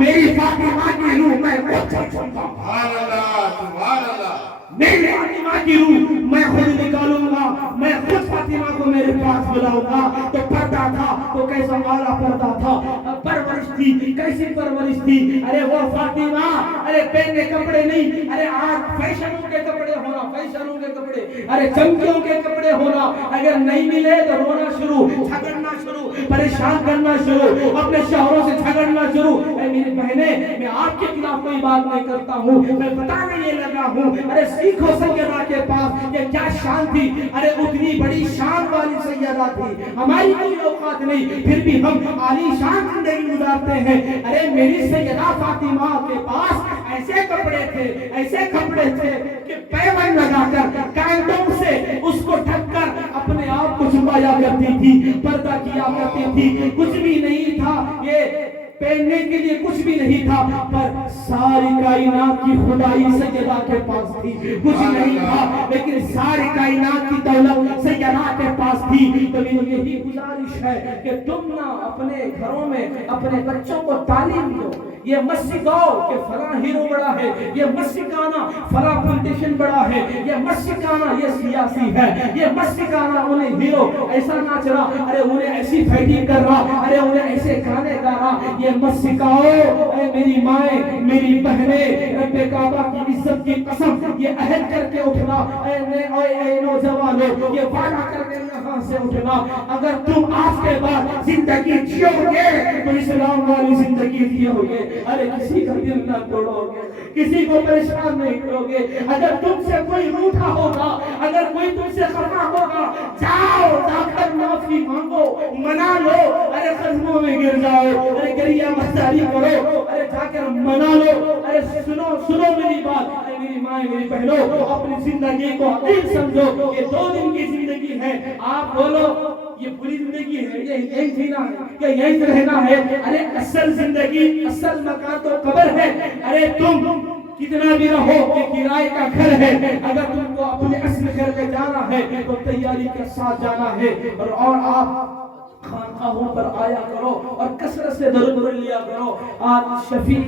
میری فاطمہ کی روح میں خود چھوڑتا ہوں. سبحان اللہ، سبحان اللہ. میری فاطمہ کی روح میں خود نکالوں گا، میں خود فاطمہ کو میرے پاس بلاؤں گا. تو پردہ تھا تو کیسا اعلیٰ پردہ تھا، پرورش تھی کیسی پرورش تھی. ارے وہ فاطمہ، ارے پہننے کپڑے نہیں، ارے آج فیشنوں کے کپڑے ہونا، فیشنوں کے کپڑے، ارے چمکیوں کے کپڑے ہونا. اگر نہیں ملے تو رونا شروع، جھگڑنا شروع، پریشان کرنا شروع، اپنے شوہروں سے جھگڑنا شروع. اے میری بہنیں، میں آپ کے خلاف کوئی بات نہیں کرتا ہوں، میں بتانے یہ لگا ہوں. ارے سیکھو سیدہ کے پاس یہ کیا شان تھی. ارے اتنی بڑی شان والی سیدہ تھی، ہماری کوئی اوقات نہیں، پھر بھی ہم عالی شان زندگی گزارتے ہیں. ارے میری سیدہ فاطمہ کے پاس ایسے کپڑے تھے، ایسے کپڑے تھے کہ پیون لگا کر کانٹوں سے اس کو ڈھک کر اپنے آپ کو چھپایا کرتی تھی، پردہ کیا کرتی تھی. کچھ بھی نہیں تھا، یہ پہننے کے لیے کچھ بھی نہیں تھا، پر ساری کائنات کی خدائی سیدہ کے پاس تھی. کچھ نہیں تھا لیکن ساری کائنات کی دولت سیدہ کے پاس تھی. تو میری یہی گزارش ہے کہ تم نہ اپنے گھروں میں اپنے بچوں کو تعلیم دو. یہ مت سکھاؤ کہ فلاں ہیرو بڑا ہے، یہ مت سکھانا فلاں پولیٹیشین بڑا ہے، یہ مت سکھانا یہ سیاسی ہے، یہ مت سکھانا انہیں ہیرو ایسا ناچ رہا، ارے انہیں ایسی فائٹنگ کر رہا، ارے انہیں ایسے گانے گا رہا. یہ مت سکھاؤ. اے میری مائیں، میری بہنیں، رب کعبہ کی عزت کی قسم یہ عہد کر کے اٹھنا. اے نوجوانوں، یہ وعدہ کر کے یہاں سے اٹھنا، اگر تم آج کے بعد زندگی جیو گے تو اسلام والی زندگی جیو گے. ارے کسی کا دل نہ توڑو گے، کسی کو پریشان نہیں کرو گے. اگر تم سے کوئی روٹھا ہوگا، اگر کوئی تم سے خفا ہوگا، جاؤ جا کر معافی مانگو، منا لو. ارے قدموں میں گر جاؤ، ارے گریہ مزاری کرو، ارے جا کر منا لو. ارے سنو میری بات. ارے میری ماں، میری بہنوں، اپنی زندگی کو عظیم سمجھو. یہ 2 دن کی زندگی ہے. آپ بولو یہ پوری زندگی ہے، یہ یہیں جینا ہے، کہ یہیں رہنا ہے. ارے اصل زندگی، اصل مکان تو قبر ہے. ارے تم کتنا بھی رہو کہ کرائے کا گھر ہے، اگر تم کو اپنے اصل گھر پہ جانا ہے تو تیاری کے ساتھ جانا ہے. اور آپ خانقاہوں پر آیا کرو اور کثرت سے درود لیا کرو. آج شفیع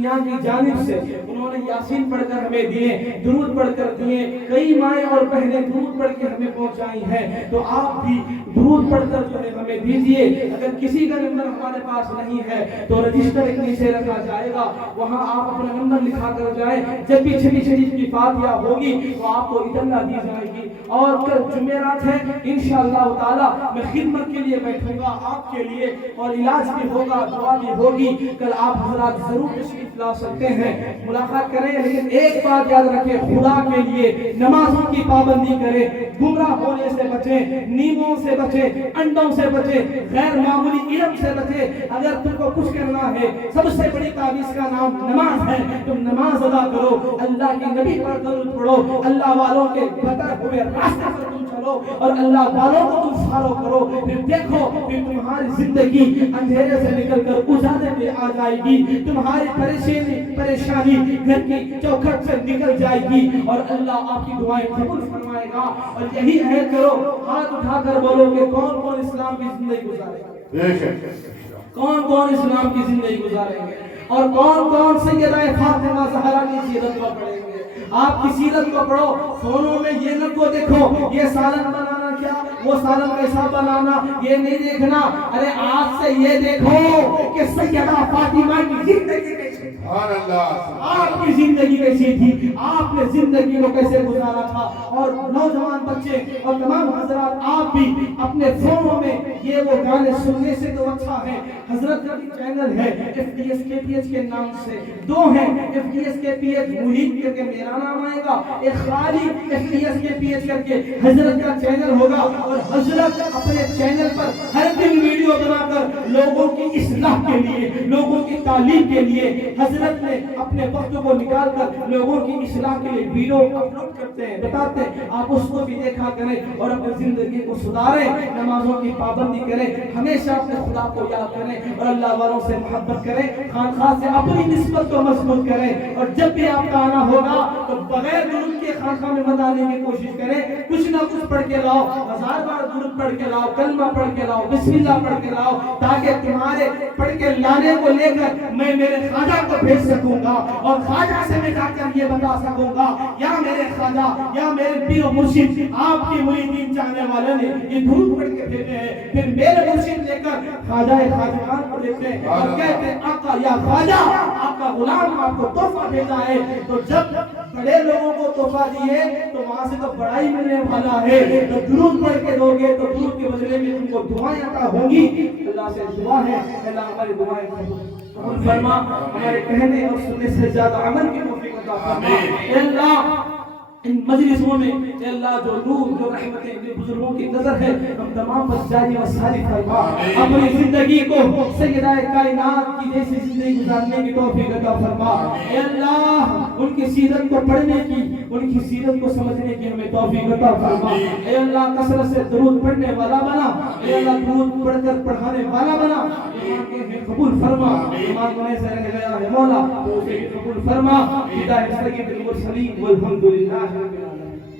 میاں کی جانب سے انہوں نے یاسین پڑھ کر ہمیں دیے، درود پڑھ کر دیے، کئی مائیں اور بہنیں درود پڑھ کے ہمیں پہنچائی ہیں، تو آپ بھی درود پڑھ کر جو ہے ہمیں دیجئے۔ اگر کسی کا نمبر ہمارے پاس نہیں ہے تو رجسٹر ایک نیچے رکھا جائے گا، وہاں آپ اپنا نمبر لکھا کر جائیں، جب بھی چھٹی شریف کی فاتحہ ہوگی تو آپ کو اطلاع دی جائے گی۔ اور کل جمعرات ہے، انشاءاللہ تعالی میں خدمت کے لیے بیٹھوں گا آپ کے لیے، اور علاج بھی ہوگا، دعا بھی ہوگی، کل آپ حضرات ضرور تشریف لا سکتے ہیں، ملاقات کریں۔ لیکن ایک بات یاد رکھیں، خدا کے لیے نمازوں کی پابندی کریں، گمراہ ہونے سے بچیں، نیموں سے بچیں، انڈوں سے بچیں، غیر معمولی علم سے بچیں۔ اگر تم کو کچھ کرنا ہے، سب سے بڑی تعویذ کا نام نماز ہے، تم نماز ادا کرو، اللہ کے نبی پر درود پڑھو، اللہ والوں کے بتائے ہوئے راستے پر تم چلو، اور اللہ والوں کو تم فالو کرو، پھر دیکھو پھر تمہاری زندگی اندھیرے سے نکل کر اجالے میں آ جائے گی، تمہاری پریشانی گھر کی چوکھٹ سے نکل جائے گی، اور اللہ آپ کی دعائیں قبول فرمائے گا۔ اور یہی عہد کرو، ہاتھ اٹھا کر بولو کہ کون کون اسلام کی زندگی گزارے گا، کون کون اسلام کی زندگی گزاریں گے، اور کون کون سیدہ فاطمہ زہرا کی سیرت کو پڑھیں گے۔ آپ کی سیرت کو پڑھو، فونوں میں یہ نہ کو دیکھو یہ سالن بنانا کیا، وہ سالن کیسا بنانا، یہ نہیں دیکھنا، ارے آج سے یہ دیکھو کہ سیدہ فاطمہ کی زندگی کیسی تھی، آپ کی زندگی کیسی تھی، آپ نے زندگی کو کیسے گزارا تھا۔ اور نوجوان بچے اور تمام حضرات، آپ بھی اپنے فونوں میں یہ وہ گانے سننے سے تو اچھا ہے، حضرت کا چینل ہے FDSKPH کے نام سے، دو ہیں، FDSKPH محیط کر کے میرا نام آئے گا، ایک خالی FDSKPH کر کے حضرت کا چینل ہوگا، اور حضرت اپنے چینل پر ہر دن ویڈیو بنا کر لوگوں کی اصلاح کے لیے، لوگوں کی تعلیم کے لیے حضرت نے اپنے وقت کو نکال کر لوگوں کی اصلاح کے لیے ویڈیو اپلوڈ کرتے ہیں، بتاتے ہیں، آپ اس کو بھی دیکھا کریں اور اپنی زندگی کو سدھاریں، نمازوں کی پابندی کریں، ہمیشہ اپنے خدا کو یاد کریں، اور اللہ والوں سے محبت کریں، خانقاہ سے اپنی نسبت کو مضبوط کریں، اور جب بھی آپ کا آنا ہوگا تو بغیر درود کے خانقاہ میں مت آنے کی کوشش کریں، کچھ نہ کچھ پڑھ کے لاؤ، 1000 بار درود پڑھ کے لاؤ، کلمہ پڑھ کے لاؤ، بسم اللہ پڑھ کے لاؤ، تاکہ تمہارے پڑھ کے لانے کو لے کر میں میرے خواجہ کو بھیج سکوں گا، اور خواجہ سے میں جا کر یہ بتا سکوں گا، یا میرے خواجہ یا میرے پیر و مرشد آپ کی مریدین چاہنے والے نے یہ درود پڑھ کے بھیجے ہیں، پھر میرے مرشد لے کر خواجہ خواجگان کو دیتے ہیں اور کہتے ہیں آقا یا خواجہ آپ کا غلام آپ کو تحفہ بھیجا ہے۔ تو جب بڑے لوگوں کو تحفہ دیے تو وہاں سے تو بڑائی ملنے والا ہے، تو درود پڑھ کے دو گے تو درود کے بدلے میں تم کو دعائیں عطا ہوں گی۔ اللہ سے دعا ہے اللہ ہماری دعائیں قبول فرما، ہمارے کہنے اور سننے سے زیادہ عمل کی توفیق عطا فرما۔ اے اللہ ان مجلسوں میں اے اللہ جو نور جو رحمتیں جو بزرگوں کی نظر ہے ہم تمام پر جاری و ساری فرما، اپنی زندگی کو سیدہ کائنات کی جیسی زندگی گزارنے کی توفیق عطا فرما۔ اے اللہ ان کی سیرت کو پڑھنے کی، ان کی سیرت کو سمجھنے کی ہمیں توفیق عطا فرما۔ اے اللہ کثرت سے درود پڑھنے والا بنا، اے اللہ درود پڑھ کر پڑھانے والا بنا، قبول فرما۔ ایمان کو ایسا رہ گیا ہے مولا تو اسے قبول فرما۔ ہدایت سید المرسلین والحمدللہ رب العالمین۔